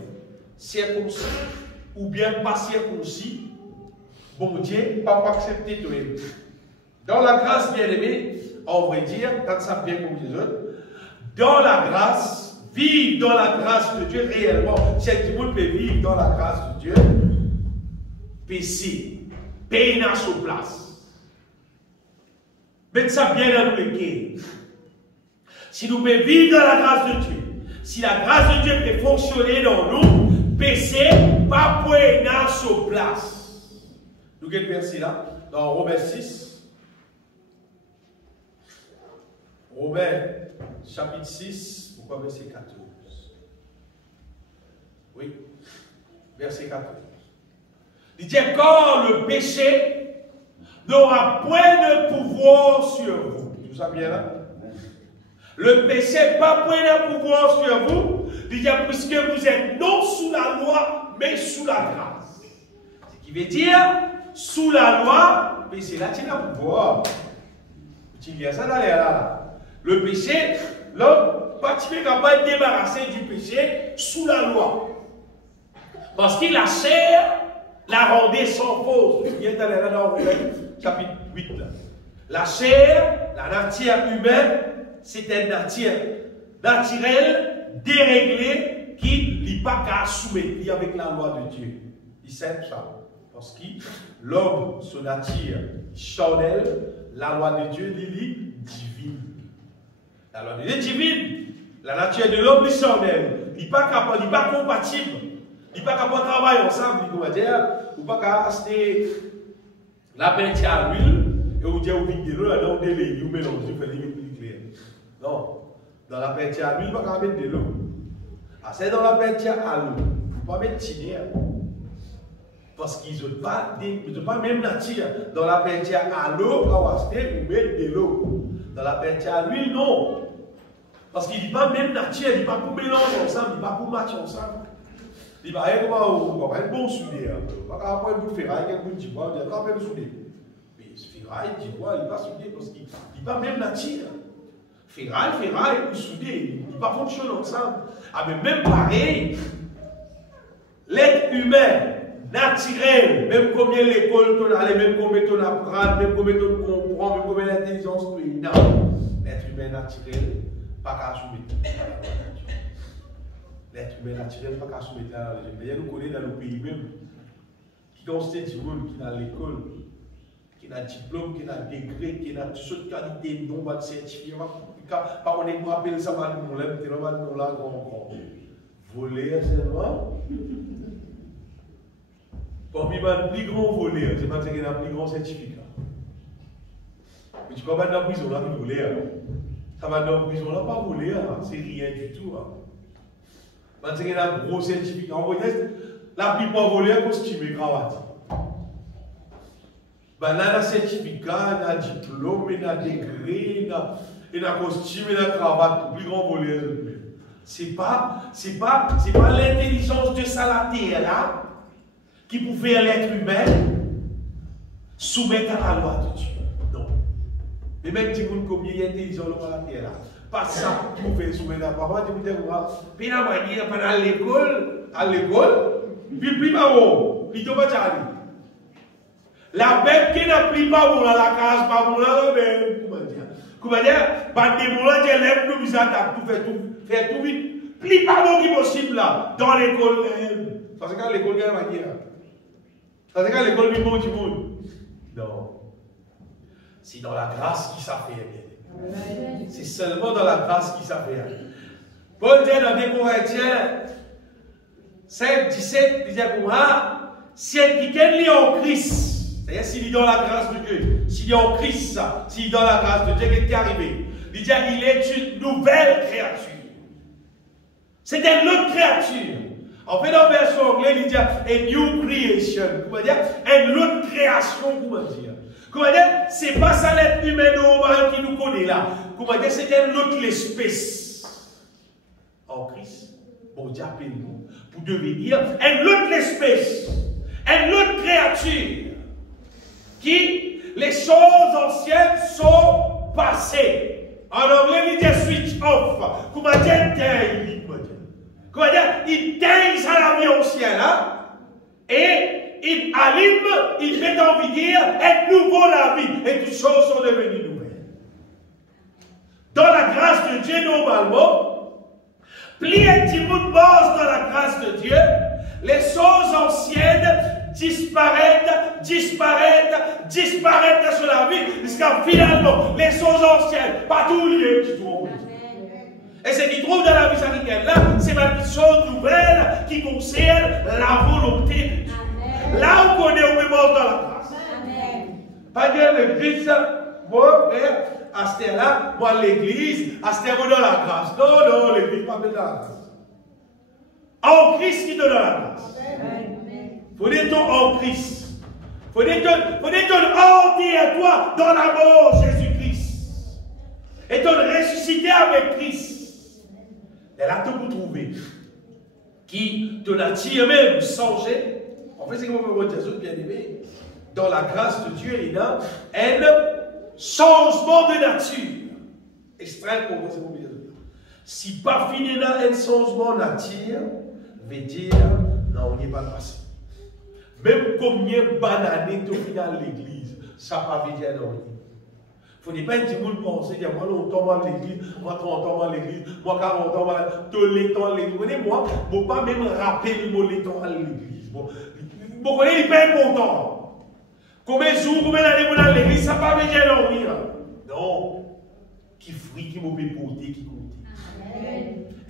circoncis ou bien pas circoncis, bon Dieu, pas accepter toi. Dans la grâce bien-aimée, on va dire, quand ça bien comme les autres, dans la grâce, vivre dans la grâce de Dieu réellement. Si tout le monde peut vivre dans la grâce de Dieu, péché, payer dans sa place. Mettez ça bien dans le cœur. Si nous pouvons vivre dans la grâce de Dieu, si la grâce de Dieu peut fonctionner dans nous, péché, pas payer dans sa place. Nous avons verset là, dans Romains 6. Romains chapitre 6, pourquoi verset 14? Oui, verset 14. Il dit, quand le péché n'aura point de pouvoir sur vous. Tout ça bien là? Le péché n'a pas point de pouvoir sur vous. Il dit, puisque vous êtes non sous la loi, mais sous la grâce. Ce qui veut dire, sous la loi, mais c'est là qu'il a pouvoir. Tu dis ça dans les là. Le péché, l'homme, pas capable de débarrasser du péché sous la loi. Parce que la chair la rendait sans cause. Il y a dans Romains chapitre 8. Là. La chair, la nature humaine, c'est une nature naturelle, déréglée, qui n'est pas qu'à soumettre avec la loi de Dieu. Il sait ça. Parce que l'homme, son nature charnelle, la loi de Dieu, il est divine. La loi de Dieu est divine. La nature de l'homme est charnelle. Il n'est pas capable, il n'est pas compatible. Il n'est pas capable de travailler ensemble. Il ne peut pas acheter la peinture à l'huile et vous dire au vide de l'eau, là, on délaye, vous mélangez, vous faites des plus clair. Non. Dans la peinture à l'huile, il ne peut pas mettre de l'eau. C'est dans la peinture à l'eau. Il ne faut pas mettre tinière. Parce qu'ils n'ont pas même nature. Dans la peinture à l'eau, on acheter ou mettre de l'eau. Dans la peinture à l'huile, non. Parce qu'il n'est pas même nature, il n'est pas pour mélanger ensemble, il n'est pas pour matcher ensemble. Il va y avoir un bon soudé. Il va y avoir un bout de ferraille, un bout de dibois, il va même soudé. Mais ce ferraille, dibois, il va soudé parce qu'il n'est pas même nature. Ferraille, ou soudé, il ne va pas fonctionner ensemble. Ah, mais même pareil, l'être humain, naturel, même combien l'école tu as, même combien tu apprends, même combien tu comprends, même combien l'intelligence tu as, l'être humain naturel, pas qu'à soumettre à la loi. L'être humain naturel, pas qu'à soumettre à la loi. Mais il y a nous connaît dans le pays même, qui constitue du monde, qui est dans l'école, qui a diplôme, qui a degré, qui a toutes sortes de qualités, non, va certifier, par on est pour appeler ça, va nous l'aime, tu vas nous la grand. Voler, c'est moi. Parmi les plus grands voleurs, c'est pas que c'est un plus grand certificat. Mais tu ne vas pas dans la prison là, tu voler. Ça va dans la prison là, pas voler, c'est rien du tout. Parce qu'il y a un gros certificat. En fait, la plupart voleurs costume et cravate. Ben là, il y a un certificat, il y a un diplôme, il y a un degré, il y a un costume, il y a une cravate, le plus grand voleur. C'est pas l'intelligence de ça la terre là qui pouvait faire l'être humain soumettre à la loi de Dieu. Non. Mais même si vous combien il y a d'intelligence à la terre là, pas ça qui pouvait soumettre à la loi de Dieu. Puis la manière pendant l'école, puis pas bon, puis tu vas aller. La bête qui n'a pris pas bon dans la case, pas bon là, comment dire, bande de moulins qui lèvent nous, ils attaquent tout, faire tout vite. Plus pas bon qui possible là, dans l'école même. Parce que l'école, il y a une manière. Parce que l'école, il y a du monde. Non. C'est dans la grâce qui s'appelle. C'est seulement dans la grâce qui s'appelle. Paul dit dans 2 Corinthiens 5, 17, il dit pour moi, si quelqu'un est en Christ, c'est-à-dire s'il est dans la grâce de Dieu, s'il est en Christ, s'il est dans la grâce de Dieu, qu'est-ce qui est arrivé? Il dit il est une nouvelle créature. C'est une autre créature. En fait, dans la version anglaise, il dit a new creation. Comment dire? Une autre création, comment dire? Comment dire? C'est pas ça l'être humain normal qui nous connaît là. Comment dire? C'est une autre espèce. En Christ, bon Dieu appelle nous pour devenir une autre espèce, une autre créature. Qui, les choses anciennes sont passées. En anglais, il dit switch off. Comment dire? Comment dire? Il teint ça la vie ancienne, hein? Et il allume, il fait envie de dire, est nouveau la vie. Et toutes choses sont devenues nouvelles. Dans la grâce de Dieu, normalement, plus un petit bout de base dans la grâce de Dieu, les choses anciennes disparaître sur la vie, jusqu'à finalement, les choses anciennes, pas tout lié qui trouvent. Et ce qu'ils trouvent dans la vie sanitaire là, c'est une chose nouvelle qui concerne la volonté de Dieu. Là où on est au mémoire dans la grâce. Pas dire l'église, moi, frère, à ce là, moi l'église, à ce dans la grâce. Non, l'église pas dans la grâce. En Christ qui donne la grâce. Faut dire en Christ. Faut dire entier à toi dans la mort Jésus-Christ. Et te ressusciter avec Christ. Et là, tu peux trouver qui te nature même changé. En fait, c'est comme on dire, bien aimé. Dans la grâce de Dieu, il y a un changement de nature. Extrait pour moi, c'est mon dire. Si pas fini là, un changement de nature, veut dire, non, on n'y est pas passé. Même combien de bananes au final l'église, ça pas veut dire non. Il ne faut pas dire que penser, moi longtemps à l'église, moi 30 ans à l'église, moi 40 ans à tous les temps à l'église. Moi, je ne peux pas même rappeler le mot les temps à l'église. Bon, Bon, il n'est pas important. Combien de jours, combien d'années pour aller à l'église, ça ne va pas bien dormir. Non. Qui fruit, qui m'a porter, qui compte.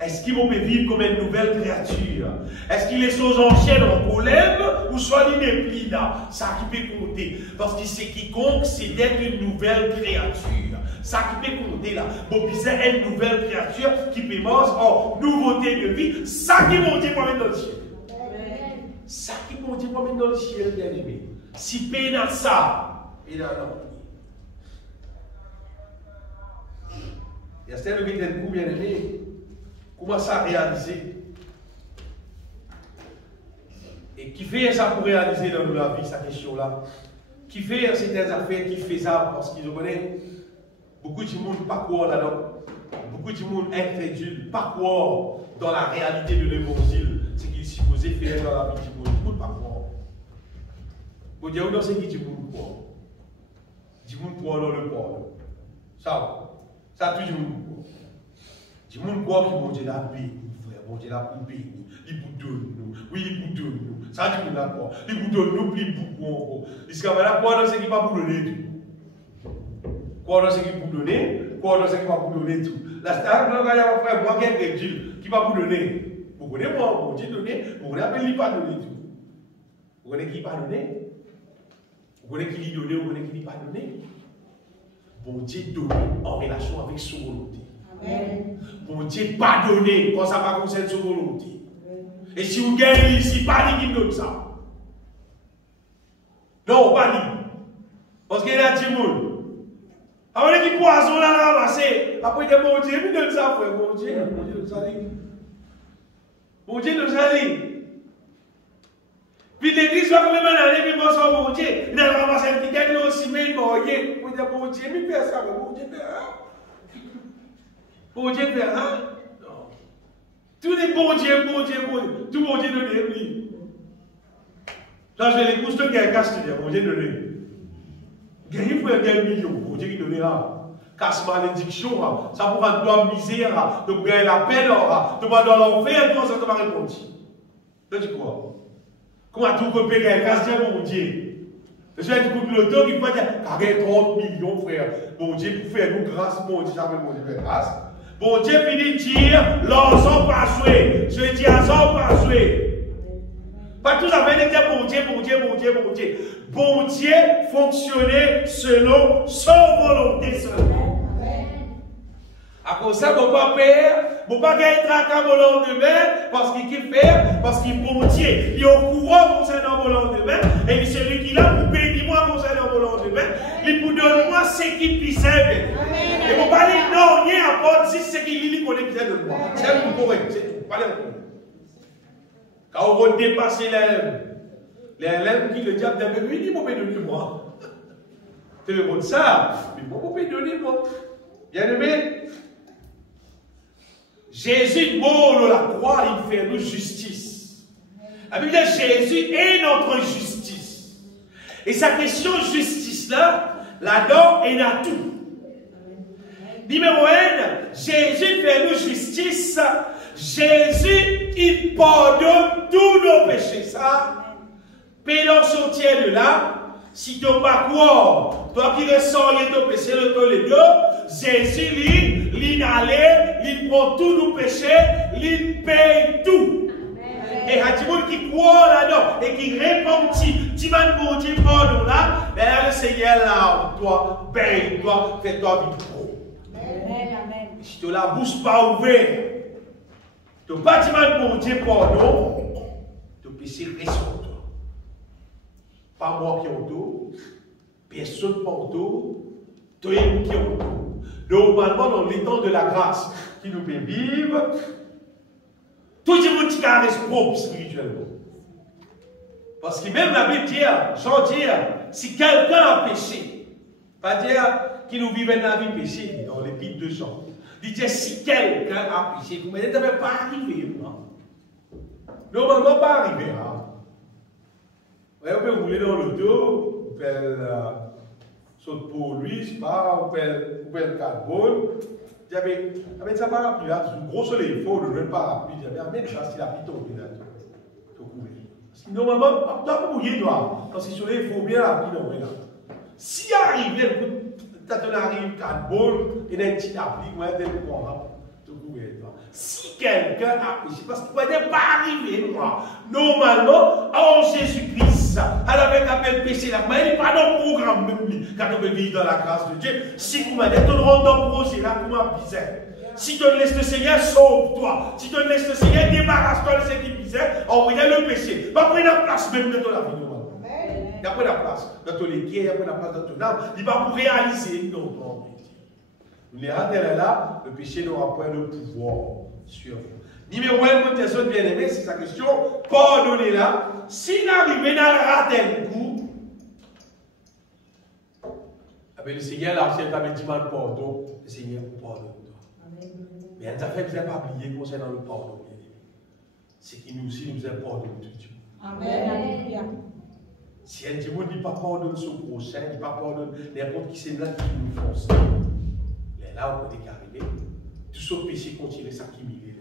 Est-ce qu'il peut vivre comme une nouvelle créature? Est-ce qu'il est choses enchaînent en problème ou soit il n'est plus là? Ça qui peut compter. Parce que c'est quiconque, c'est d'être une nouvelle créature. Ça qui peut compter là. Bon, puis c'est une nouvelle créature qui peut manger en nouveauté de vie. Ça qui monte pour mettre dans le ciel. Ça qui monte pour mettre dans le ciel, bien aimé. Si peine à ça, il a non. Il y a certains qui ont coup bien aimé. Comment ça réaliser? Et qui fait ça pour réaliser dans la vie, cette question-là? Qui fait certaines affaires qui fait ça parce qu'ils connaissent beaucoup de monde pas croire là-dedans. Beaucoup de monde incrédule, pas croire dans la réalité de l'évangile, ce qu'il est supposé faire dans la vie du monde. Beaucoup pas croire. Vous dire, non, c'est qui du monde croire? Du monde croire dans le corps. Ça tout du monde croire. Du monde croit que bon Dieu l'a béni, frère, bon Dieu l'a pour béni, il vous donne nous, oui, il vous donne nous, ça dit qu'on a quoi, il vous donne nous, puis il vous encore. Il se caméra, quoi dans ce qui va vous donner tout. Quoi dans ce qui va vous donner, quoi dans ce qui va vous donner tout. La star, là, il y a un frère, moi, qui va vous donner. Vous connaissez moi, bon Dieu donner, vous connaissez, il pas donner tout. Vous connaissez qui va donner? Vous connaissez qui lui donner, vous connaissez qui lui pas donner? Bon Dieu donne en relation avec son volonté. Bon Dieu pardonner quand ça va concerner son volonté. Et si vous gagnez ici, pas dit qui donne ça. Non, pas dit. Parce qu'il y a du monde. Après qui poison là ramasser. Après il dit bon Dieu, il donne ça, frère. Bon Dieu donne ça. Bon Dieu donne ça. Puis l'église va quand même aller, puis moi, ça, bon Dieu, il a ramassé un petit gars, aussi, mais il m'a dit, bon Dieu, il fait ça, bon Dieu, bon Dieu fait hein? Non. Tous les bon Dieu, tout bon Dieu donne lui. Là, je les couches de quelqu'un casse, bon Dieu donne. Gagner pour un million, bon Dieu qui donne là. Casse malédiction, ça pourra doit misère, de gagner la peine, de pouvoir dans l'enfer, tout ça, tu vas répondre. Tu dis quoi? Comment tout peut payer quelqu'un, c'est bon Dieu. Je vais dire que l'auteur qui peut dire, gagner 30 millions, frère. Bon Dieu, pour faire nous grâce, bon Dieu, j'appelle mon Dieu, faire grâce. Bon Dieu finit de dire, l'ensemble pas joué. Je dis, ensemble pas joué. Pas tous avaient dit, bon Dieu, bon Dieu, bon Dieu, bon Dieu. Bon Dieu fonctionnait selon son volonté seulement. À cause de ça, mon père, mon père gagne tracas au lendemain, parce qu'il fait, parce qu'il bon Dieu, il est au courant concernant mon lendemain, et celui qui l'a pour payer moi concernant mon lendemain, il pour donner moi ce qui puisse servir. Et mon père dit non, rien à part si ce qu'il lui connaît qui de moi. C'est un correct, c'est tout. Pas quand on va dépasser les lèvres qui le diable dit, mais il m'a donné moi. C'est le bon ça, mais il m'a donné moi. Bien aimé. Jésus mort à la croix, il fait nous justice. La Bible dit Jésus est notre justice. Et sa question justice là-dedans, il a tout. Numéro 1, Jésus fait nous justice. Jésus, il pardonne tous nos péchés. Ça, pédant sortir de là. Si tu n'as pas quoi, toi qui ressens les péchés, les deux, Jésus, il allait, il prend tous nos péchés, il paye tout. Amen. Et à tout le monde qui croit là-dedans et qui répond, tu vas bon Dieu pardon là, ben le Seigneur là, toi, paye, toi, fais-toi vite pro. Si tu as la bouche pas ouverte, tu n'as pas dit bon Dieu pardon, tu péché reste sur toi. Pas moi qui ai autour, personne pas autour, toi qui ai autour. Normalement, dans les temps de la grâce qui nous fait vivre, tout le monde qui reste propre spirituellement. Parce que même la Bible dit, Jean dit, si quelqu'un a péché, pas dire qu'il nous vivait dans la vie péché, dans l'épître de Jean. Il dit, si quelqu'un a péché, vous ne devez pas arriver. Normalement, pas arriver. Vous pouvez rouler dans l'auto, vous pouvez sauter pour lui, c'est pas, vous pouvez le carbone. Avec ça parapluie, un gros soleil, il faut le parapluie. Mais ça, c'est la pito, Normalement, on doit mouiller, parce que sur il faut bien appuyer. Si arrive, quand on arrive 4 bols, il y a un petit appli, il y a un si quelqu'un a péché, parce qu'il ne peut pas arriver, normalement, en Jésus-Christ, avec un même péché, là, il n'est pas dans le programme même, quand on veut vivre dans la grâce de Dieu. Si vous m'avez dit, on rentre dans le projet, là, comment bizarre. Si tu laisses le Seigneur, sauve-toi. Si tu laisses le Seigneur, débarrasse-toi de cette misère, envoyez le péché. Pas prendre la place même de ton la vie. Il n'y a pas de place dans ton équipe, il n'y a pas de place dans ton âme. Il va pour réaliser non. Nous les rendons là, le péché n'aura pas de pouvoir sur vous. Numéro 1, mon tesson bien-aimé, c'est sa question. Pardonnez là. S'il arrive dans le raté le coup, le Seigneur, là, c'est un demande pardon. Le Seigneur vous pardonne. Mais en fait, vous n'avez pas oublié concernant le pardon, bien-aimé. C'est qu'il nous aussi nous a pardonné tout Dieu. Amen. Si un démon ne dit pas pardonne son prochain, ne dit pas pardonne n'importe qui c'est là qui nous force. Là, on est arrivé. Tout ce péché continue s'accumuler.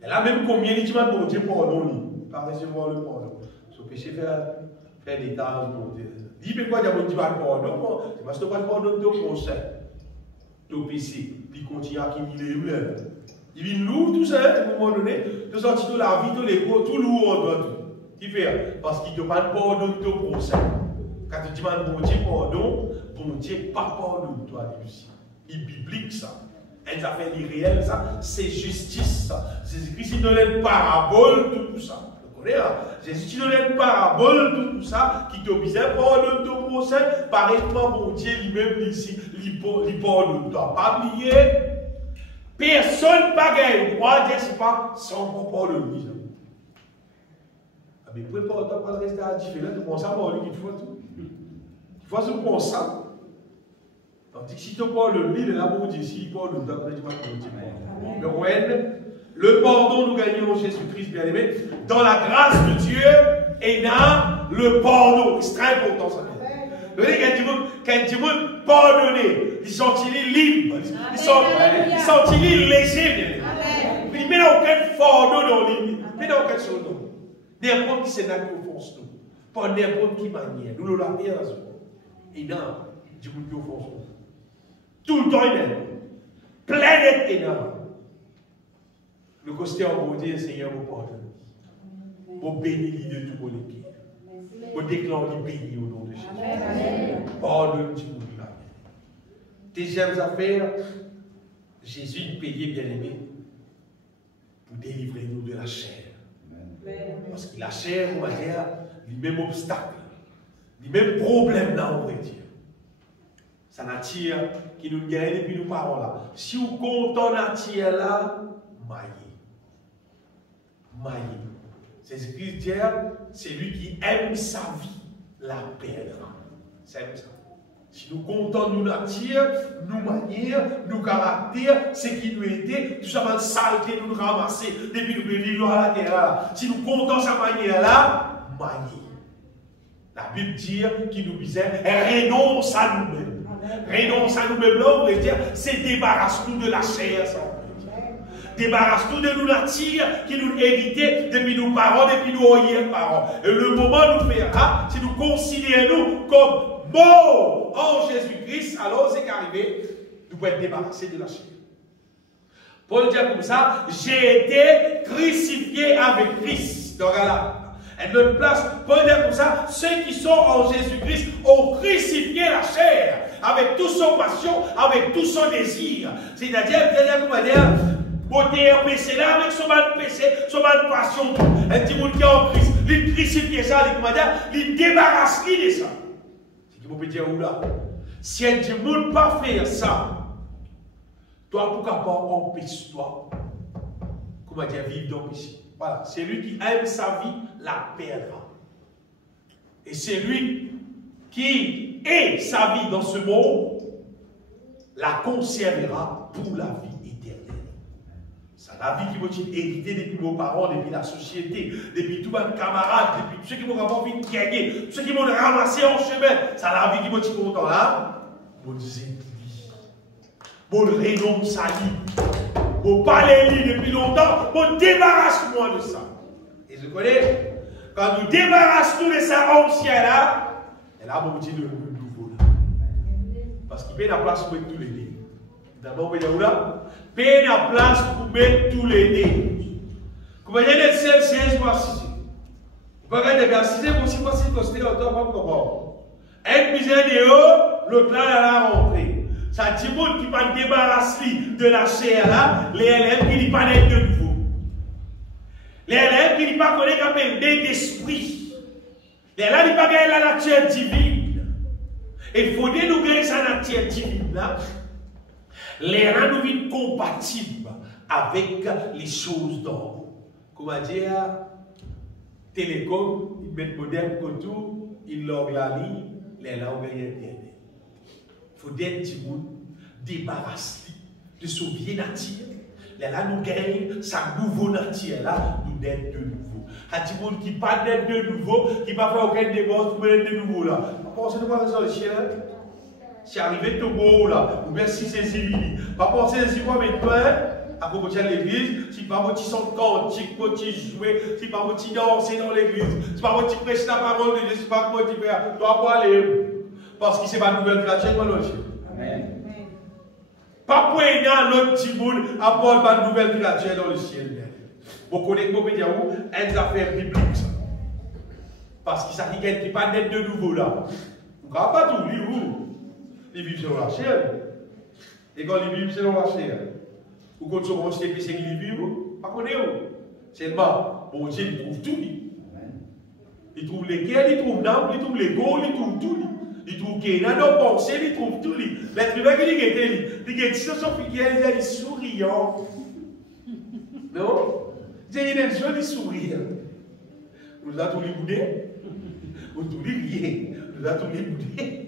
Et là, même combien de gens bon Dieu pardonne, pas recevoir le pardon. Ce péché fait des tâches bon Dieu. Dis mais quoi, il dit pas pardon, c'est parce que tu pas pardonner ton prochain. Ton péché, il continue à accumuler. Il vient lourd tout ça, à un moment donné, tu sortis de la vie, tout l'ego, tout lourd. Qui fait? Parce qu'il ne te pas pardonner ton prochain. Quand tu dis bon Dieu pardon, bon Dieu pas pardonne toi aussi. C'est biblique ça. Elles affaires irréelles, ça, c'est justice. Jésus-Christ il donne une parabole, tout ça. Vous connaissez là? Jésus il donne une parabole, tout ça, qui t'oblige à pardonner ton prochain. Pareillement, mon Dieu lui-même ici, il pardonne. Tu ne dois pas oublier. Personne n'a gagné. Moi, je ne sais pas sans pardonner. Mais pour ne pas rester à différent, tu penses à moi, il faut tout. Il faut se penser. Tandis que si tu parles le mille, là, bon Dieu, si il parle le temps, tu vas comprendre. Le pardon, nous gagnons Jésus-Christ, bien aimé, dans la grâce de Dieu et dans le pardon. C'est très important, ça. Vous voyez, quand tu veux pardonner, ils sont libres, ils sont légers, bien aimé. Il n'y a aucun fardeau dans lui, il n'y a aucun chose. N'importe qui c'est là qui offense nous, pas n'importe qui manière. Nous l'avons bien raison. Et non, Dieu nous offense nous. Tout le temps, il est plein d'être énorme. Le costume pour dire, Seigneur, vous pardonne. Vous bénissez de tout mon équipe. Vous déclarez béni au nom de Jésus. Pardonne, Dieu nous la. Deuxième affaire, Jésus payait bien aimé pour délivrer nous de la chair. Parce que la chair, on va dire, les mêmes obstacles, les mêmes problèmes là, on va dire. Ça n'attire qui nous gagne depuis nos parents là. Si vous comptez en attire là, maillé. C'est ce qu'il dit, c'est lui qui aime sa vie, la perdra. C'est ça. Si nous comptons nous attire, nous manière, nous caractère, ce qui nous aide, tout ça va saleté, nous ramasser, depuis nous vivons à la terre là. Si nous comptons sa manière là, maillé. La Bible dit qu'il nous disait, renonce à nous-mêmes. Renonce à nous-mêmes, là, on veut dire, c'est débarrasse-nous de la chair, ça. Débarrasse-nous de nous nature qui nous héritait depuis nos parents, depuis nos arrière-parents. Et le moment nous fera, si nous considérons comme morts en Jésus-Christ, alors c'est qu'arrivé, nous pouvons être débarrassés de la chair. Paul dit comme ça, j'ai été crucifié avec Christ. Donc là, et notre place, Paul dit comme ça, ceux qui sont en Jésus-Christ ont crucifié la chair avec toute son passion, avec tout son désir. C'est-à-dire, comment dire, beauté en péché là, avec son mal péché, son mal passion, un petit monde qui est en Christ, il crucifie ça, il débarrasse de ça. C'est ce qu'il peut dire où là. Si un petit monde pas faire ça, toi, pourquoi pas empêche-toi, comment dire, vivre dans le péché. Voilà, c'est lui qui aime sa vie, la perdra. Et c'est lui qui est sa vie dans ce monde, la conservera pour la vie éternelle. C'est la vie qui m'a hérité depuis nos parents, depuis la société, depuis tous mes camarades, depuis ceux qui m'ont envie de gagner, ceux qui m'ont ramassé en chemin. C'est la vie qui m'a dit content là. Mon Dieu, mon renonce à lui. Mon parler lui depuis longtemps, mon débarrasse-moi de ça. Et je connais, Quand nous débarrassons de ça ancien là, elle a beaucoup de nouveau là. Parce qu'il y a la place pour mettre tous les nez. D'abord, il y a où là? Il y a la place pour mettre tous les nez. Comment il y a des 16 mois 6. Vous regardez bien, 6 mois aussi, moi, c'est costé en temps, pas comment. Un misère de haut, l'autre là, elle a rentré. Ça dit monde qui va débarrasser de la chair là, les élèves qui n'y pas naître de nouveau. Les élèves qui n'y pas connaître comme un d'esprit. Les élèves qui n'y pas gagner la nature divine. Et il faut nous gagner sa nature divine là. Les rendre nous vivent compatibles avec les choses d'en haut. Comment dire, télécom, ils mettent modem tout, ils loguent la ligne, les langues internet. Il faut d'être débarrassé de son vieille nature. Là, nous gagnons sa nouvelle nature, là, nous d'être de nouveau. Il y a des gens qui ne pas d'être de nouveau, qui ne pas faire aucun débat pour être de nouveau là. Pensez de quoi ça, le chien? Si arrivé tout beau là, ou bien si c'est civil. Pas penser si moi maintenant, à propos de l'église, si pas petit son cantique, petit jouer, si pas petit danser dans l'église, si pas petit prêcher la parole de Dieu, si pas petit faire, doit pas aller. Parce que c'est ma nouvelle créature, moi non. Amen. Pas pour aider l'autre petit monde à prendre ma nouvelle créature dans le ciel. Vous connaissez mon média où? Une affaire biblique. Parce que ça dit qu'il n'y a pas d'être de nouveau là. Vous ne pas tout lire où? Les vivent selon la chair. Et quand les vivent selon la chair, ou quand ils sont c'est qu'ils vivent, pas connaître où. Seulement, bon Dieu, il trouve tout. Il trouve les cœurs, il trouve l'âme, il trouve les gaules, il trouve tout. Il trouve qu'il y a nos pensées, il trouve tout. L'être humain qui dit que si il est souriant. Non? Il y a des joli sourire. Nous avons tous les boudés. Nous avons tous les riens. Nous avons tous les boudés.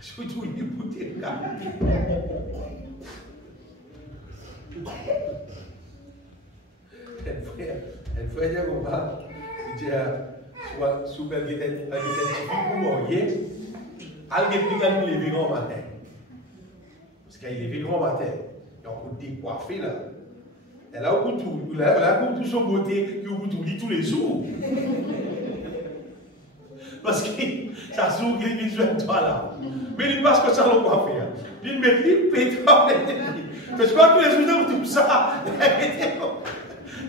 Surtout les boudés. Un frère de Roma, il dit soit sous belle guitare, pour mourir, il est levé grand matin. Parce qu'il est levé grand matin. Il a un coup de décoiffé là. Elle a un coup de tout. Elle a un coup de son beauté qui a un coup de tout tous les jours. Parce que ça s'ouvre qu'il est visuel toi là. Mais il passe que ça l'a pas fait. Il met il pétrole. Parce que quand tous les jours tout ça,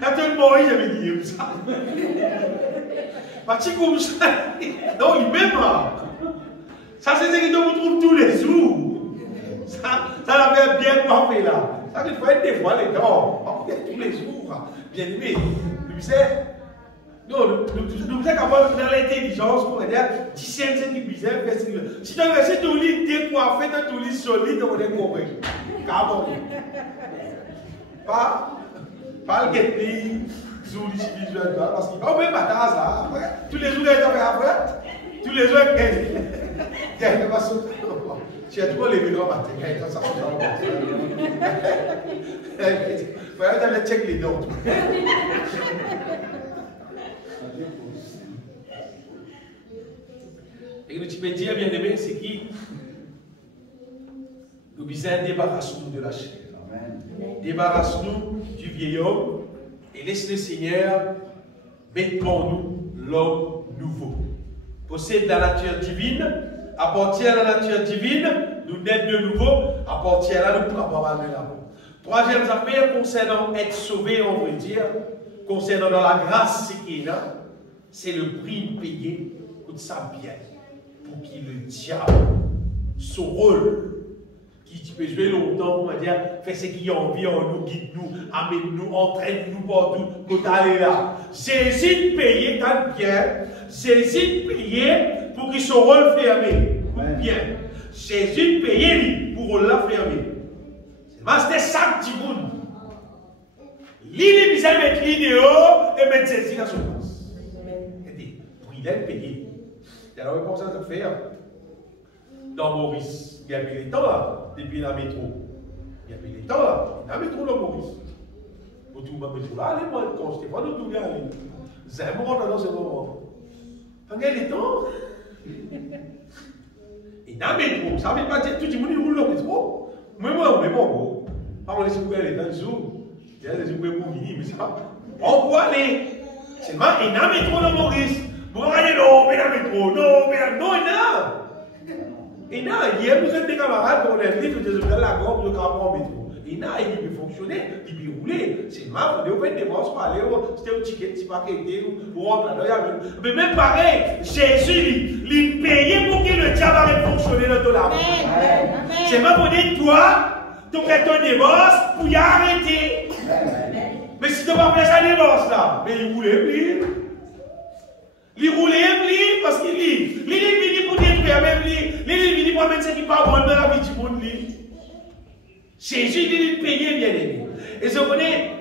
quand tout mort, j'avais dit comme ça. Parti comme ça. Non, il même. Ça c'est ce que vous trouvez tous les jours. Ça l'avait bien pas fait là. Ça qu'il faut être des fois les dents. Tous les jours. Bien aimé. Vous savez. Non, nous sommes capables de faire l'intelligence pour dire, discerner ce qui est bizarre, si tu as versé ton lit décoiffé, ton lit solide, on est correct. Car pas le guetter, sur le visuel, parce qu'il va au même matin, là, tous les jours, il y a après, tous les jours, il y a une façon. Tu as trop levé le matin, il y a une façon. Il faut aller check les dents. Et que tu peux dire, bien aimé, c'est qui nous disons débarrassons-nous de la chair. Débarrassons-nous du vieil homme et laisse le Seigneur mettre en nous l'homme nouveau. Possède la nature divine, appartient à la nature divine, nous naître de nouveau, appartient à la nous pour avoir mal de l'amour. Troisième affaire concernant être sauvé, on veut dire, concernant dans la grâce qui est là, c'est le prix payé pour ça bien. Pour qu'il le diable, son rôle, qui peut jouer longtemps, on va dire, fait ce qu'il a envie en nous, guide-nous, amène-nous, entraîne-nous partout, pour aller là. Jésus de payer tant bien, Jésus de payer pour qu'il son rôle fermé. Bien. Jésus de payer lui pour la fermer. C'est ça que tu veux. L'île est bizarre mettre l'idéo et mettre Jésus dans son place. Pour il est payé. Il y a la réponse à faire. Dans Maurice, il y a mis les temps là, depuis la métro. Il y a mis les temps là, la métro dans Maurice. Vous trouvez la métro là, allez, moi, quand Stéphane, nous trouvons aller. C'est un moment dans ce moment. Pendant les temps. Et dans la métro, ça ne veut pas dire que tout le monde roule dans la métro. Mais moi, mais bon, pas on laisse couper les temps de jour. Il y a des ouvriers pour venir, mais ça. On peut aller. Seulement, il y a un métro dans Maurice. Vous regardez, non, mais il y a un métro, non, mais non, il y a. Il y a. Hier, vous êtes des camarades, on est dit, vous êtes la gorge, vous êtes en métro. Il y a, il peut fonctionner, il peut rouler. C'est marrant, vous faites des dépenses pour aller, c'était un ticket, c'est pas qu'aider, ou rentre là-dedans. Mais même pareil, Jésus, il payait pour que le diable arrête de fonctionner dans ton vie. C'est pas pour dire, toi, tu fais ton divorce pour y arrêter. Mais si tu vas faire ça divorce là, mais il roulait plus. Il roulait plus parce qu'il lit. Il est venu pour détruire même lui. Il est venu pour mettre ce qui n'est pas bon dans la vie du monde. Jésus il payait bien aimé. Et je connais,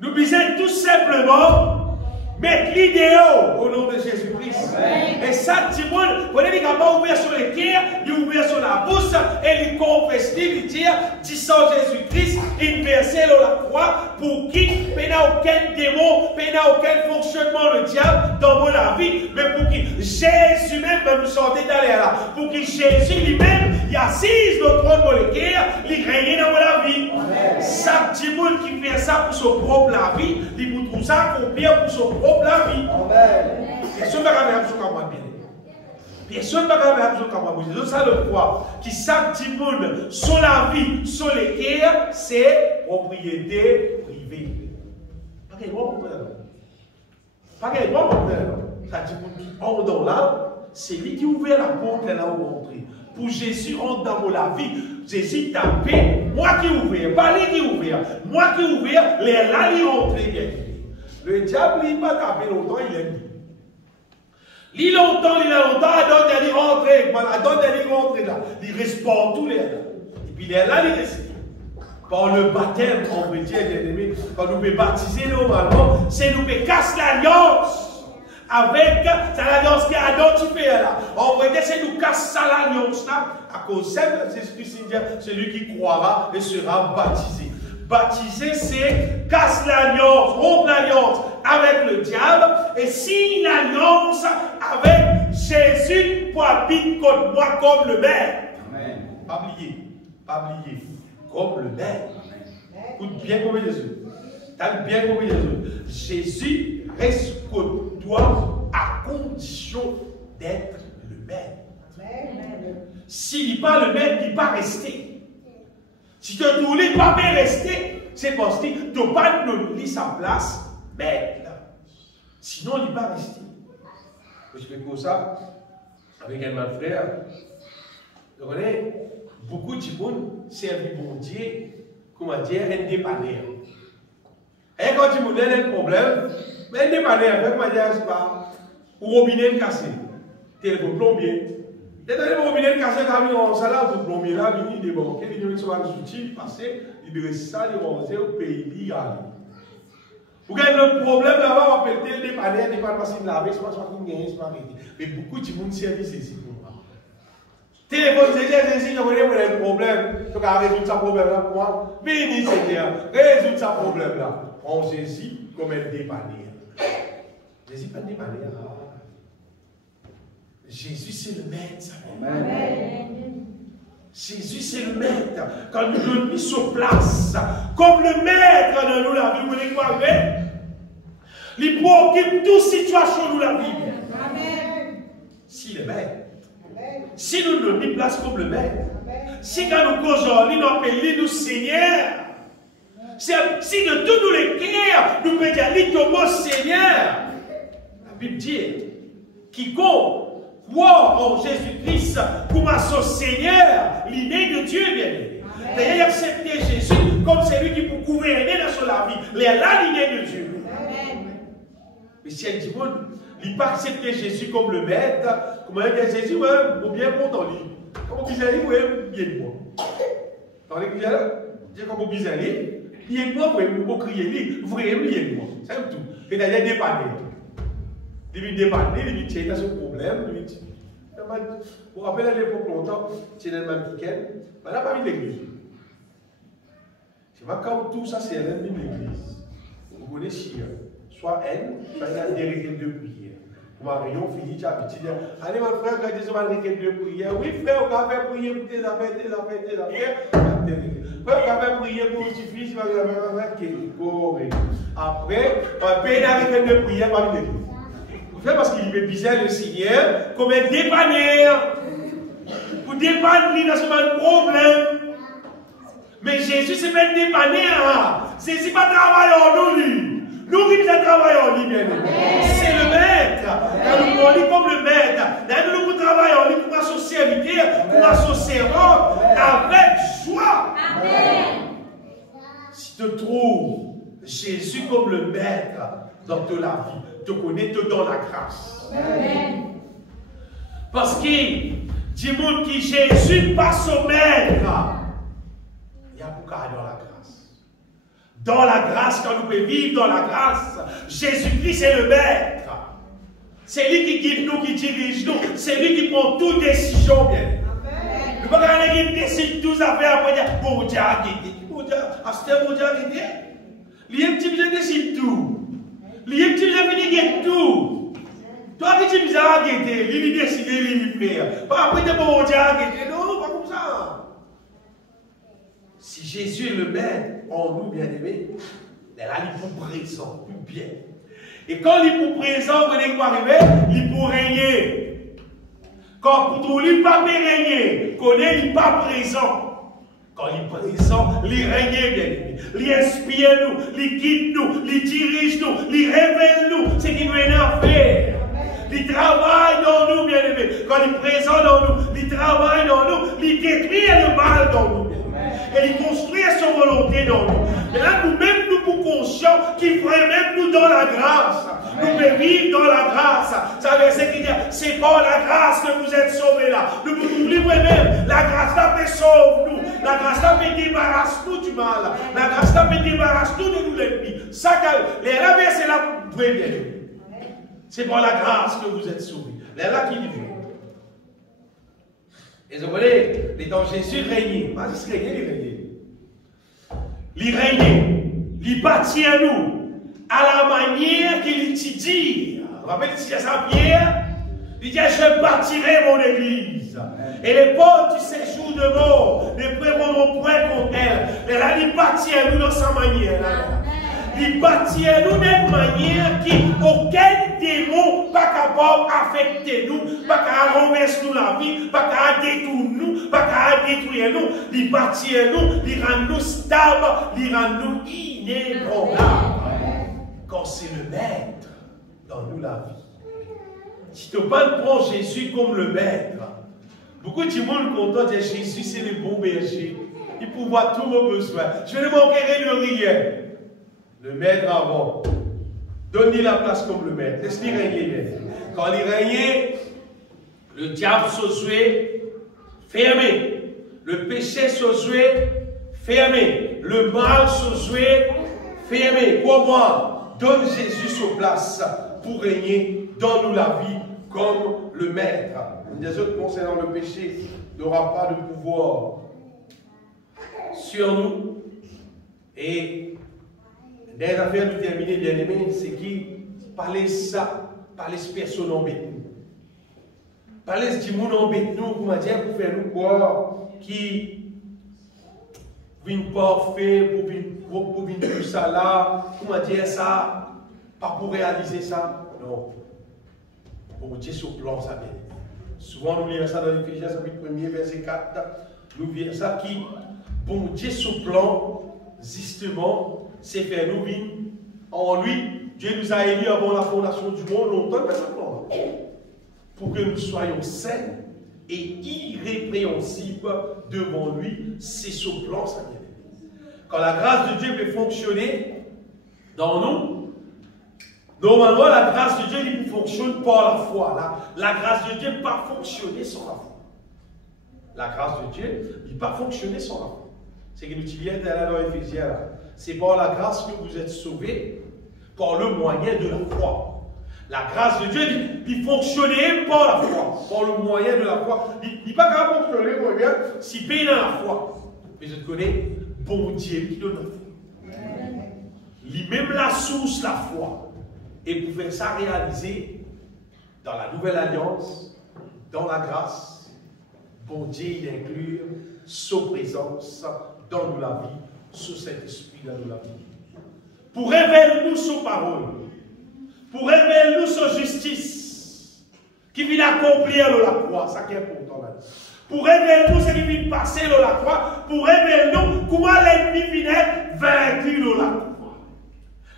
nous besoin tout simplement mettre l'idéal au nom de Jésus-Christ. Et ça, tout le monde, vous n'êtes pas ouvert sur les cœurs, il est ouvert sur la bouche, et il confesse, il dit, disant Jésus-Christ, il versait dans la croix, pour qu'il n'y ait aucun démon, il n'y ait aucun fonctionnement de diable dans la vie, mais pour qu'il Jésus même nous sortait d'aller là, pour que Jésus lui-même, il assise le trône dans les cœurs, il règne dans la vie. Ça, tout le monde qui fait ça pour son propre la vie, il vous trouve ça accompli pour son propre la vie. Personne ne va faire ça comme moi. Personne ne va faire ça comme moi. C'est ça le croix. Qui s'active sur la vie, sur les cœurs, c'est propriété privée. Pas qu'il y ait bon problème. Pas qu'il y ait bon problème. Ça dit en dans là, c'est lui qui ouvre la porte là où on entre. Pour Jésus entre dans la vie. Jésus tapé, moi qui ouvre, pas lui qui ouvre. Moi qui ouvre, les là, il rentre bien. Le diable, il va taper longtemps, il est dit. Il longtemps, il a longtemps, il est rentré, il rentre là. Il reste partout les là. Et puis il est là, il reste. Par le baptême, on peut dire, quand nous pouvons baptiser normalement, c'est nous pouvons casser l'alliance. Avec l'alliance qui est identifiée là. En vrai, c'est nous casser l'alliance là. À cause de Jésus-Christ, celui qui croira et sera baptisé. Baptisé, c'est casse l'alliance, rompre l'alliance avec le diable et signe l'alliance avec Jésus pour habiter contre moi comme le Maître. Amen. Pas oublier, comme le Maître. Écoute bien comme Jésus. T'as bien compris Jésus. Jésus reste contre toi à condition d'être le Maître. S'il n'est pas le Maître, il ne peut pas rester. Si tu ne voulais pas rester, c'est parce que tu n'as pas donné sa place, Maître. Sinon, il ne peut pas rester. Je fais pour ça avec un mal frère. Vous voyez, beaucoup de monde servent bon Dieu, comment dire, un dépanneur. Et quand tu me donnes un problème, mais un dépanneur, comment dire, c'est pas, ou robinet cassé, téléphone plombier. Et dans le robinet cassé, quand on s'en a, le plombier là, il dit, bon, il dit, il va un outil, passer, il reste ça, il va au pays, il y a. Vous avez le problème là-bas, on appelle le dépanneur, il n'est pas facile de laver, c'est pas qu'il gagne, c'est pas arrêté. Mais beaucoup de monde service ici pour moi. Téléphone, c'est si je connais un problème, tu as résoudre ce problème-là pour moi. Venez, c'est résoudre ce problème-là. On saisit comme un dépanneur. Jésus pas un dépanneur. Jésus, c'est le Maître. Amen. Jésus, c'est le Maître. Quand nous nous mis sur place, comme le Maître dans nous la vie, vous voulez quoi, il préoccupe toute situation de la vie. Amen. Si le Maître. Si nous nous mis place comme le Maître. Si quand nous causons, nous appelons nous Seigneur. Si de tous nous les cœurs, nous pouvons dire comme Seigneur. La Bible dit, quiconque croit en Jésus-Christ comme son Seigneur, l'idée de Dieu, bien aimé. D'ailleurs, accepter Jésus comme celui qui peut gouverner dans la vie. Il est là l'idée de Dieu. Amen. Mais si elle dit, il n'a pas accepté Jésus comme le Maître, comment il dit Jésus, ouais, bien content lui. Comment il dit, ouais, bien de moi. Tandis que j'ai comme il dit, bien de moi, vous criez lui, vous criez bien de moi. C'est tout. Et d'ailleurs, dépanner. Il lui dépanner, il lui dit, il a ce problème, il lui dit. Vous vous rappelez à l'époque longtemps, c'est dans le même week-end, on n'a pas mis l'église. Je vois quand tout ça, c'est l'ennemi de l'église. Vous connaissez, soit elle, soit il y a des requêtes de prière. Pour ma réunion finie, tu as petit dire, allez mon frère, quand tu as des requêtes de prière, oui frère, on va faire prier pour tes affaires. Quand on prier pour le fils, après, peine avec de prière par l'église. Parce qu'il veut bizarre le Seigneur comme un dépanneur. Pour dépanner dans ce problème. Mais Jésus, c'est pas un dépanneur. Jésus n'est pas travailleur, nous. Nous qui travaillons, bien aimé. C'est le maître. Nous nous comme le maître. Nous travaillons pour associer serviteur, pour associer servant avec joie. Amen. Si tu trouves Jésus comme le maître dans ta vie, te connais, te donne la grâce. Amen. Parce que dis-moi que Jésus passe au maître. Il y a beaucoup dans la grâce. Dans la grâce, quand nous pouvons vivre dans la grâce, Jésus-Christ est le maître. C'est lui qui guide nous, qui dirige nous. C'est lui qui prend toute décision. Bien. Nous ne pouvons pas décider toutes affaires après dire, bon Dieu a guidé. Bon Dieu a guidé. Lui, un petit peu décide tout. Lui, un petit peu décide tout. Toi qui tu as guidé, lui décide, lui faire. Pas après dire, bon Dieu a guidé. Non, pas comme ça. Si Jésus est le maître en nous, bien-aimés, il est pour présent, pour bien. Et quand il est pour présent, quand il est arrivé, il est pour régner. Quand pour lui, il n'est pas régner, quand il n'est pas présent. Quand il est présent, il règne, bien-aimés. Il inspire nous, il guide nous, il dirige nous, il révèle nous ce qui nous est à faire. Il travaille dans nous, bien-aimés. Quand il est présent dans nous, il travaille dans nous, il détruit le mal dans nous. Et il construit son volonté dans nous. Mais là, nous-mêmes, nous sommes conscients qu'il ferait même nous dans la grâce. Nous pouvons vivre dans la grâce. Ça veut dire qu'il dit, c'est par la grâce que vous êtes sauvés là. Nous pouvons oublier même. La grâce là peut sauver nous. La grâce là peut débarrasser nous du mal. La grâce là peut débarrasser nous de nous l'ennemi. Ça, les rabbins, c'est là que vous pouvez bien. C'est par la grâce que vous êtes sauvés. C'est là qu'il dit. Et vous voyez, dans Jésus régnait. Pas juste régner, il régnait. Il régnait. Il bâtit à nous à la manière qu'il dit. Vous vous rappelez, il dit à Saint-Pierre, il dit, je bâtirai mon église. Et les portes du séjour de mort ne prévaudront point contre elle. Mais là, il bâtit à nous dans sa manière. Il bâtit à nous d'une manière qui, aucun démon pas capable d'affecter nous, pas capable de renverser nous la vie, pas capable de détourner nous, pas capable de détruire nous. Il bâtit à nous, il rend nous stables, il rend nous inébranlables. Quand c'est le maître dans nous la vie. Si tu ne prends Jésus comme le maître, beaucoup de monde content de Jésus, c'est le bon berger. Il peut voir tous vos besoins. Je ne manquerai de rien. Le maître avant. Donne-lui la place comme le maître. Laisse-lui régner. Quand il régnait, le diable se jouait fermé. Le péché se jouait fermé. Le mal se jouait fermé. Pour moi, donne Jésus sur place pour régner. Donne-nous la vie comme le maître. Des autres concernant le péché n'aura pas de pouvoir sur nous. Et des affaires de terminer, bien aimé, c'est qui parler ça, parler de personne embête nous. Parler de monde embête nous, pour dire pour faire nous quoi, qui vient parfait, pour venir tout ça là, comment dire ça, pas pour réaliser ça. Non. Bon Dieu sur plan, ça bien. Souvent, nous lisons ça dans l'Éphésiens, chapitre 1er, verset 4. Nous voyons ça qui, bon Dieu sur plan, justement, c'est faire nous vivre en lui. Dieu nous a élus avant la fondation du monde, longtemps maintenant, pour que nous soyons saints et irrépréhensibles devant lui. C'est sur plan, ça bien. Quand la grâce de Dieu peut fonctionner dans nous, normalement, la grâce de Dieu ne fonctionne pas la foi. La grâce de Dieu ne peut pas fonctionner sans la foi. La grâce de Dieu ne peut pas fonctionner sans la foi. C'est que nous disons là dans Éphésiens. C'est par la grâce que vous êtes sauvés, par le moyen de la foi. La grâce de Dieu, il fonctionnait par la foi, par le moyen de la foi. Il n'est pas capable de fonctionner, moi bien, si paye dans la foi. Mais je te connais, bon Dieu qui donne la foi. Lui-même la source, la foi. Et pour faire ça réaliser dans la nouvelle alliance, dans la grâce, bon Dieu, il inclut sa présence dans la vie, ce Saint-Esprit dans la vie. Pour révéler nous sa parole, pour révéler nous sa justice, qui vient accomplir la croix, ça qui est important là. Pour révéler nous ce qui vient passer la croix, pour révéler nous comment l'ennemi vient vaincu la croix.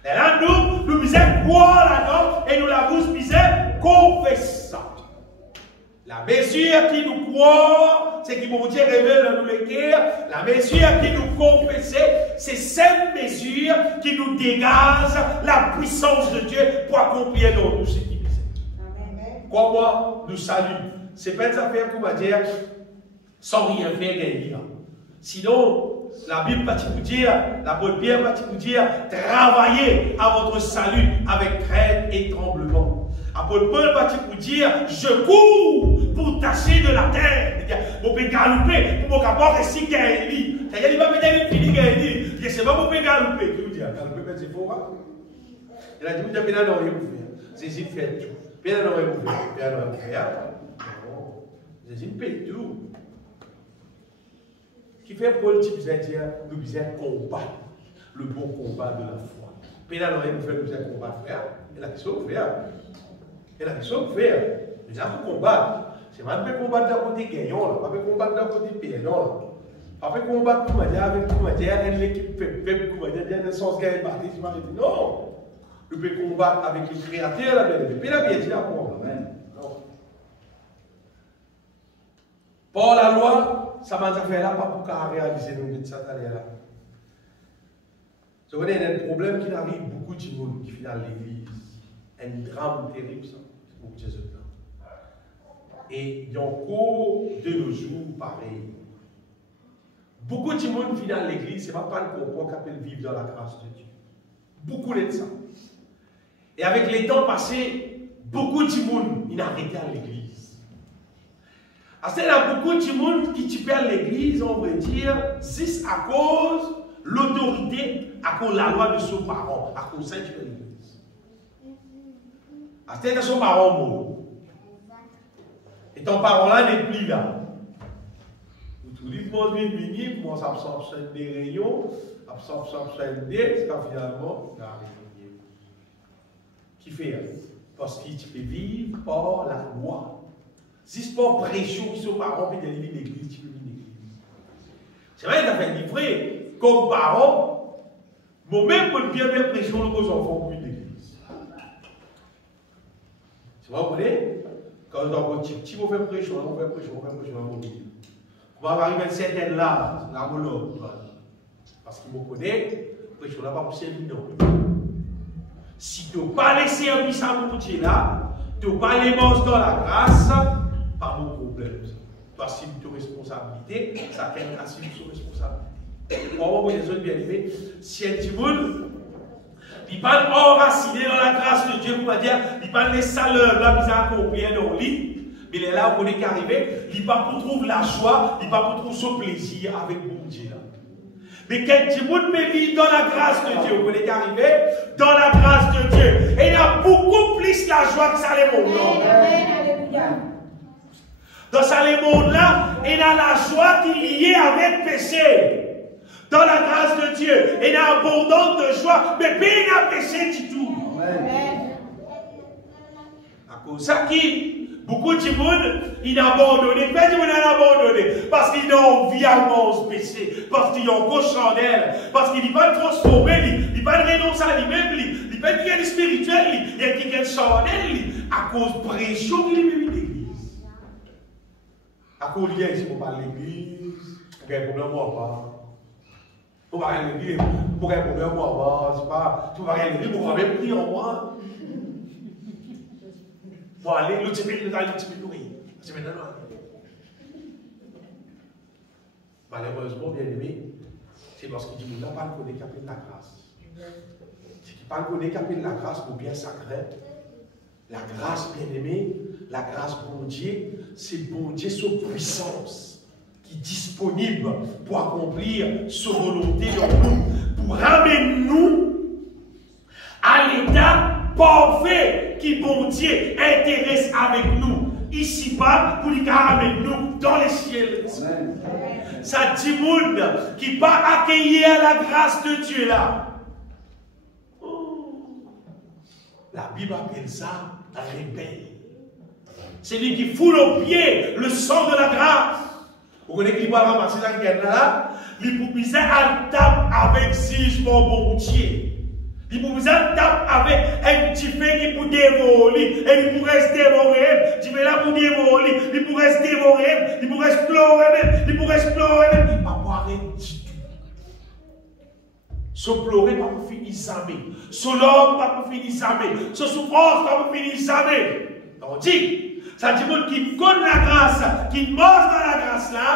Et là, nous disons croire là-dedans et nous la vous disons confesser. La mesure qui nous croit, c'est qui mon Dieu révèle dans nous le cœur. La mesure qui nous confesse, c'est cette mesure qui nous dégage la puissance de Dieu pour accomplir dans nous ce qui nous est. Comment nous saluons? C'est pas une affaire qu'on va dire sans rien faire gagner. Sinon, la Bible va vous dire, l'apôtre Pierre va vous dire, travaillez à votre salut avec crainte et tremblement. Apôtre Paul va vous dire, je cours pour tâcher de la terre. Vous pouvez galouper pour mon capot récit gagner. C'est-à-dire, il va me dire, il finit gagner. C'est pas pour galouper. Qui vous dit, galouper, c'est faux. Il a dit, vous avez bien dans les ouvriers. C'est ici fait tout. Bien dans les ouvriers. Bien dans les ouvriers. C'est ici fait tout. Qui fait Paul, tu veux dire, nous devons combattre le bon combat de la foi. Bien dans les ouvriers, nous devons combattre, frère. Et la question, frère. Et la question, frère. Nous avons combattre. C'est pas de combattre d'un côté gagnant, pas de combattre d'un côté perdant. Pas de combattre pour dire avec l'équipe faible, pour dire dans le sens gagnant, non. Nous pouvons combattre avec les créateurs, la bien, mais la bien dit à moi. Pour la loi, ça m'a fait là, pas pour réaliser nos vies, ça t'allait là. Vous voyez, il y a un problème qui arrive beaucoup de monde qui finit à l'église. Un drame terrible, ça, pour Jésus. Et il y a encore de nos jours pareil. Beaucoup de monde vient à l'église, ce n'est pas le comprendre qu'on appelle vivre dans la grâce de Dieu. Beaucoup de ça. Et avec les temps passés, beaucoup de monde il a arrêté à l'église. Il y a beaucoup de monde qui perd l'église, on va dire, juste à cause de l'autorité, à cause de la loi de son parent, à cause de ça, tu perds l'église. Il y a son parent mort. Et ton parent-là n'est plus là. Vous dites, moi, je vais venir, moi, ça absorbe des rayons, absorbe des, c'est quand finalement, il a arrêté. Qui fait? Parce qu'il peut vivre par la loi. Si c'est pas pression qui sont parents, puis il y a l'église, tu peux vivre l'église. C'est vrai, ça fait vrai. Comme parent, moi-même, je peux bien pression aux enfants, puis l'église. C'est vrai, vous voyez? Quand on dit, si vous faites pression, on fait pression, on va arriver à une certaine là, la monologue. Parce qu'il me connaît, pression n'a pas poussé évident. Si tu n'as pas laissé un puissant pour Dieu là, tu n'as pas les monstres dans la grâce, pas mon problème. Tu assumes tes responsabilités, ça assume son responsabilité. Pour moi, les autres bien aimés, si un petit monde, il parle enraciné dans la grâce de Dieu, pour dire, il parle les saleurs, la mise à accomplir dans le lit, mais il est là où on est qu'arrivé, il va pour trouver la joie, il va pour trouver son plaisir avec mon Dieu. Mais quand tu peux vivre dans la grâce de Dieu, on est qu'arrivé, dans la grâce de Dieu, et il y a beaucoup plus la joie que ça les mondes. Dans ça les mondes là, il y a la joie qui est liée avec le péché. Dans la grâce de Dieu, il y a abondance de joie, mais pas il a péché du tout. Amen. À cause de ça, beaucoup de monde, il a abandonné. Pas du monde a abandonné. Parce qu'il a envie à ce péché. Parce qu'il a encore chandelle. Parce qu'il n'est pas transformé. Il n'est pas renoncer à lui-même. Il n'est pas quelqu'un spirituel. Il est quelqu'un chandelle. À cause de pression qu'il est l'église. À cause de l'église, il ne faut pas l'église. Il y a un problème, moi, pas. Vous ne pouvez pas l'église, vous ne pouvez pas moi, tu vas l'église, vous ne pouvez pas prier en moi. Pour aller, l'autre semaine, c'est maintenant. Malheureusement, bien aimé, c'est parce qu'il dit, nous n'avons pas connu qu'à peine la grâce. C'est qu'il n'a pas connu qu'à peine la grâce pour bien sacré. La grâce, bien aimé, la grâce bon Dieu, c'est bon Dieu, son puissance. Qui est disponible pour accomplir sa volonté dans nous, pour ramener nous à l'état parfait qui, bon Dieu, intéresse avec nous, ici-bas, pour nous ramener nous dans les ciels. ça dit monde qui pas accueillir la grâce de Dieu là. La Bible appelle ça rebelle. C'est lui qui foule aux pieds le sang de la grâce. Vous connaissez qui va ramasser ça qui est là? Il peut viser à table avec jugement bon Dieu. Il peut viser à table avec un petit fait qui peut dévorer. Et il pourrait se dévorer. Tu veux là pour dévorer. Il pourrait se dévorer. Il pourrait explorer même. Il pourrait explorer même. Il ne va pas avoir rien du tout. Se pleurer pas pour finir jamais. Se l'homme pas pour finir jamais. Se souffrance pas pour finir jamais. Tandis ça dit monde qui connaît la grâce, qui mange dans la grâce là,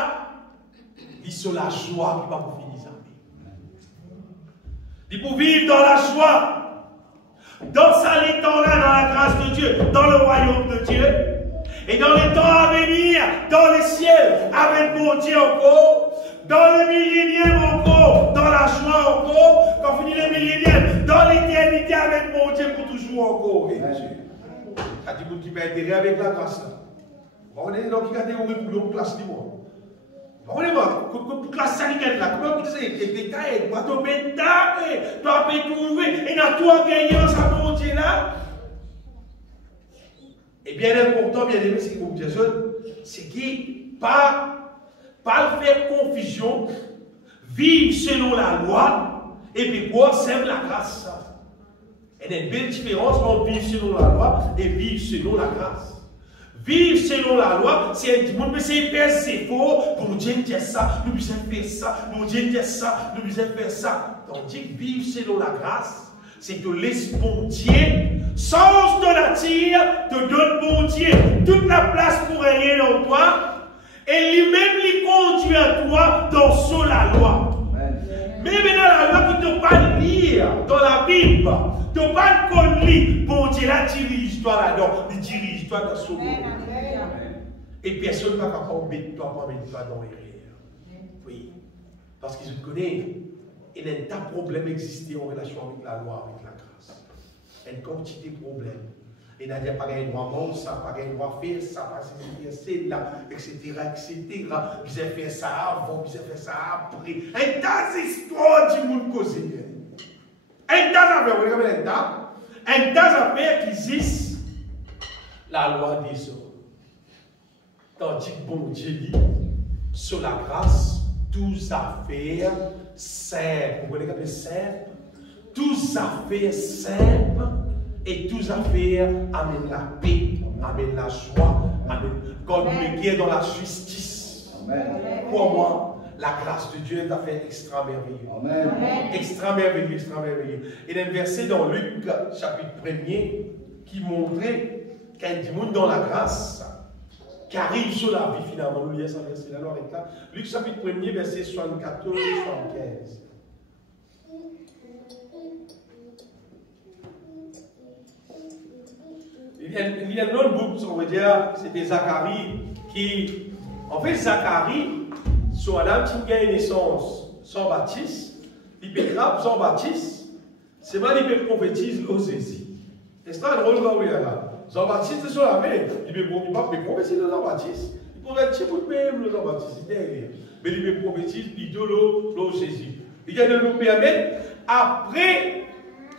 il sur la joie qui va pour finir jamais. Il peut vivre dans la joie, dans sa temps là, dans la grâce de Dieu, dans le royaume de Dieu, et dans les temps à venir, dans les ciels, avec mon Dieu encore, dans le millénium encore, dans la joie encore, quand finit le millénium, dans l'éternité avec mon Dieu pour toujours encore. Il y a des gens qui peuvent intérêt avec la grâce. On est dans la catégorie pour la classe du monde. On est pour la classe sanitaire là. Comment vous dites, les détails, tu dois te trouver, et dans toi gagner ça mon Dieu là. Et bien important, bien aimé, c'est que vous dites, c'est qui pas faire confusion, vivre selon la loi, et puis quoi, c'est la grâce. Il y a une belle différence entre vivre selon la loi et vivre selon la grâce. Vivre selon la loi, c'est un monde, mais c'est faire, c'est faux. Bon Dieu dit ça, nous devons faire ça. Bon Dieu dit ça, nous devons faire ça. Tandis que vivre selon la grâce, c'est que laisse bon Dieu, sans de la tire, te donne bon Dieu toute la place pour régner en toi, et lui-même lui conduit à toi dans son la loi. Mais maintenant, la loi qui te parle lire dans la Bible, te parle qu'on lit, bon Dieu là, dirige-toi là-dedans, il dirige-toi dans son monde. Et personne ne va pas embêter toi pour mettre toi dans l'erreur. Oui. Parce qu'ils te connaissent. Il y a un tas de problèmes existés en relation avec la loi, avec la grâce. Une quantité de problèmes. Et il n'y a pas de droit à ça, pas de droit à faire ça, pas de faire là, etc., etc. Vous avez fait ça avant, vous avez fait ça après. Un tas d'histoires du monde causé. Un tas d'affaires, vous regardez un tas d'affaires qui existent. La loi des hommes. Tandis que bon Dieu dit, sur la grâce, tous affaires simples. Vous voyez simple? Tous affaires simples et tous affaires amènent la paix, amènent la joie, amènent. Quand nous mettons dans la justice. Amen. Pour moi, la grâce de Dieu est un affaire extra merveilleux. Amen. Extra merveilleux, extra merveilleux. Il y a un verset dans Luc, chapitre 1er, qui montrait qu'il y a du monde dans la grâce qui arrive sur la vie finalement. Nous lisons ce verset là, avec là. Luc chapitre 1er, verset 74 et 75. Il y a un autre groupe, on va dire, c'était Zacharie, qui, en fait, Zacharie, sur Adam qui gagne naissance sans Baptiste, il peut grave sans Baptiste, c'est mal, il peut prophétiser aux Jésus. C'est ça drôle, là. Jean-Baptiste est sur la main, il peut pas prophétiser Jean-Baptiste. Il pourrait être petit peu même le Jean-Baptiste, mais il peut prophétiser l'idole Jésus. Il vient de nous permettre, après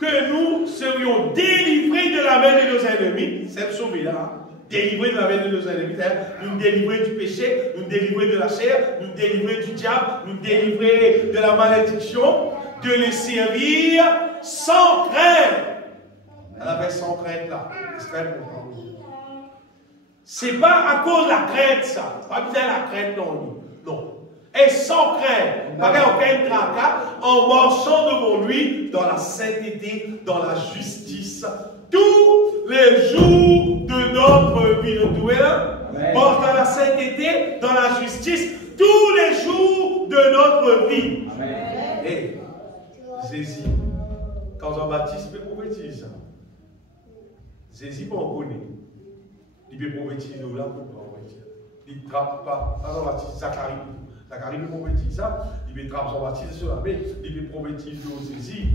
que nous serions délivrés de la main de nos ennemis, c'est sauvé là, délivrés de la main de nos ennemis, nous délivrer du péché, nous délivrer de la chair, nous délivrer du diable, nous délivrer de la malédiction, de les servir sans crainte. On appelle sans crainte là. C'est pas à cause de la crainte ça. Pas besoin de la crainte non. Non. Et sans crainte, pas aucun tracas, en marchant devant lui dans la sainteté, dans la justice, tous les jours de notre vie. Marche dans la sainteté, dans la justice, tous les jours de notre vie. Amen. Et Jésus, quand Jean-Baptiste peut prophétiser ça, Jésus peut en connaître. Il peut prophétiser là pour prophétiser. Il ne trappe pas Jean-Baptiste, Zacharie. Zacharie peut prophétiser ça, il peut trapper Jean-Baptiste sur la main, il peut prophétiser au Jésus.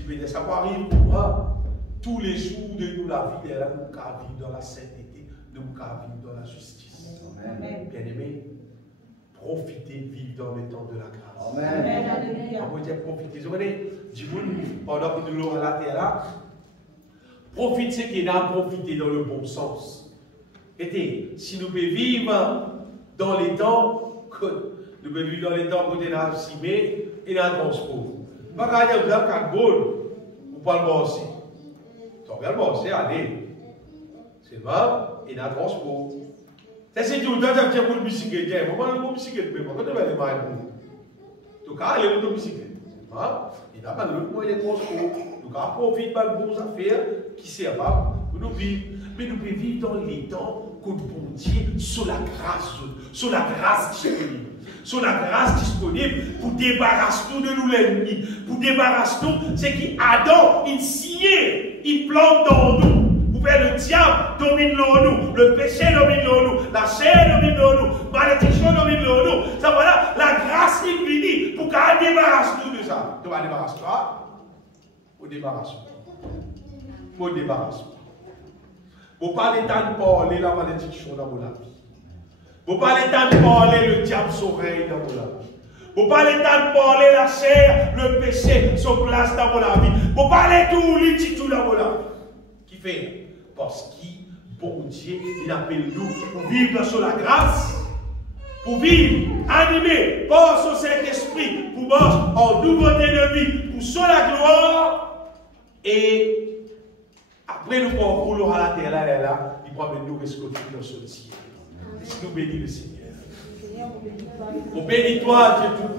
Il peut dire ça va arriver pour moi. Tous les jours de nous, la vie est là, nous vivons dans la sainteté, nous vivons dans la justice. Amen. Bien-aimé, profiter, vivre dans le temps de la grâce. Amen. On peut dire profiter. Vous voyez, pendant que nous l'aurons à la terre là, profite ce qu'il a profité dans le bon sens. Et si nous pouvons vivre dans les temps, nous pouvons vivre dans les temps où nous avons simé et dans le transport. Pas quand vous avez 4 boules, vous parlez moi aussi. Donc, c'est aller. C'est vrai, et dans le transport. C'est tout le temps que tu as pour le bicyclette. Comment le bicyclette, mais quand tu vas aller mal. En tout cas, aller le bicyclette. Il y a pas de moyen de transport. Donc, on profite de bonnes affaires qui servent pour nous vivre. Mais nous pouvons vivre dans les temps que nous bon Dieu sur la grâce disponible. Sur la grâce disponible pour débarrasser nous de nous l'ennemi. Pour débarrasser nous, c'est qu'Adam, il sciait, il plante dans nous. Le diable domine nous, le péché domine nous, la chair domine nous, malédiction domine nous. Ça voilà, la grâce est finie pour qu'elle débarrasse nous de ça. Tu vas débarrasser toi, ou débarrasse moi. Ou débarrasse moi. Vous parlez tant de parler la malédiction dans mon vie. Vous parlez tant de parler le diable s'oreille dans mon vie. Vous parlez tant de parler la chair, le péché se place dans mon vie. Vous parlez tout, tout dans mon vie. Qui fait? Parce que, bon Dieu, il appelle nous pour vivre sur la grâce, pour vivre animé par son Saint-Esprit, pour marcher en nouveauté de vie, pour sur la gloire. Et après le parcours à la terre, là, il va nous rescouter dans son ciel. Nous bénissons le Seigneur. Au bénis-toi, Dieu tout.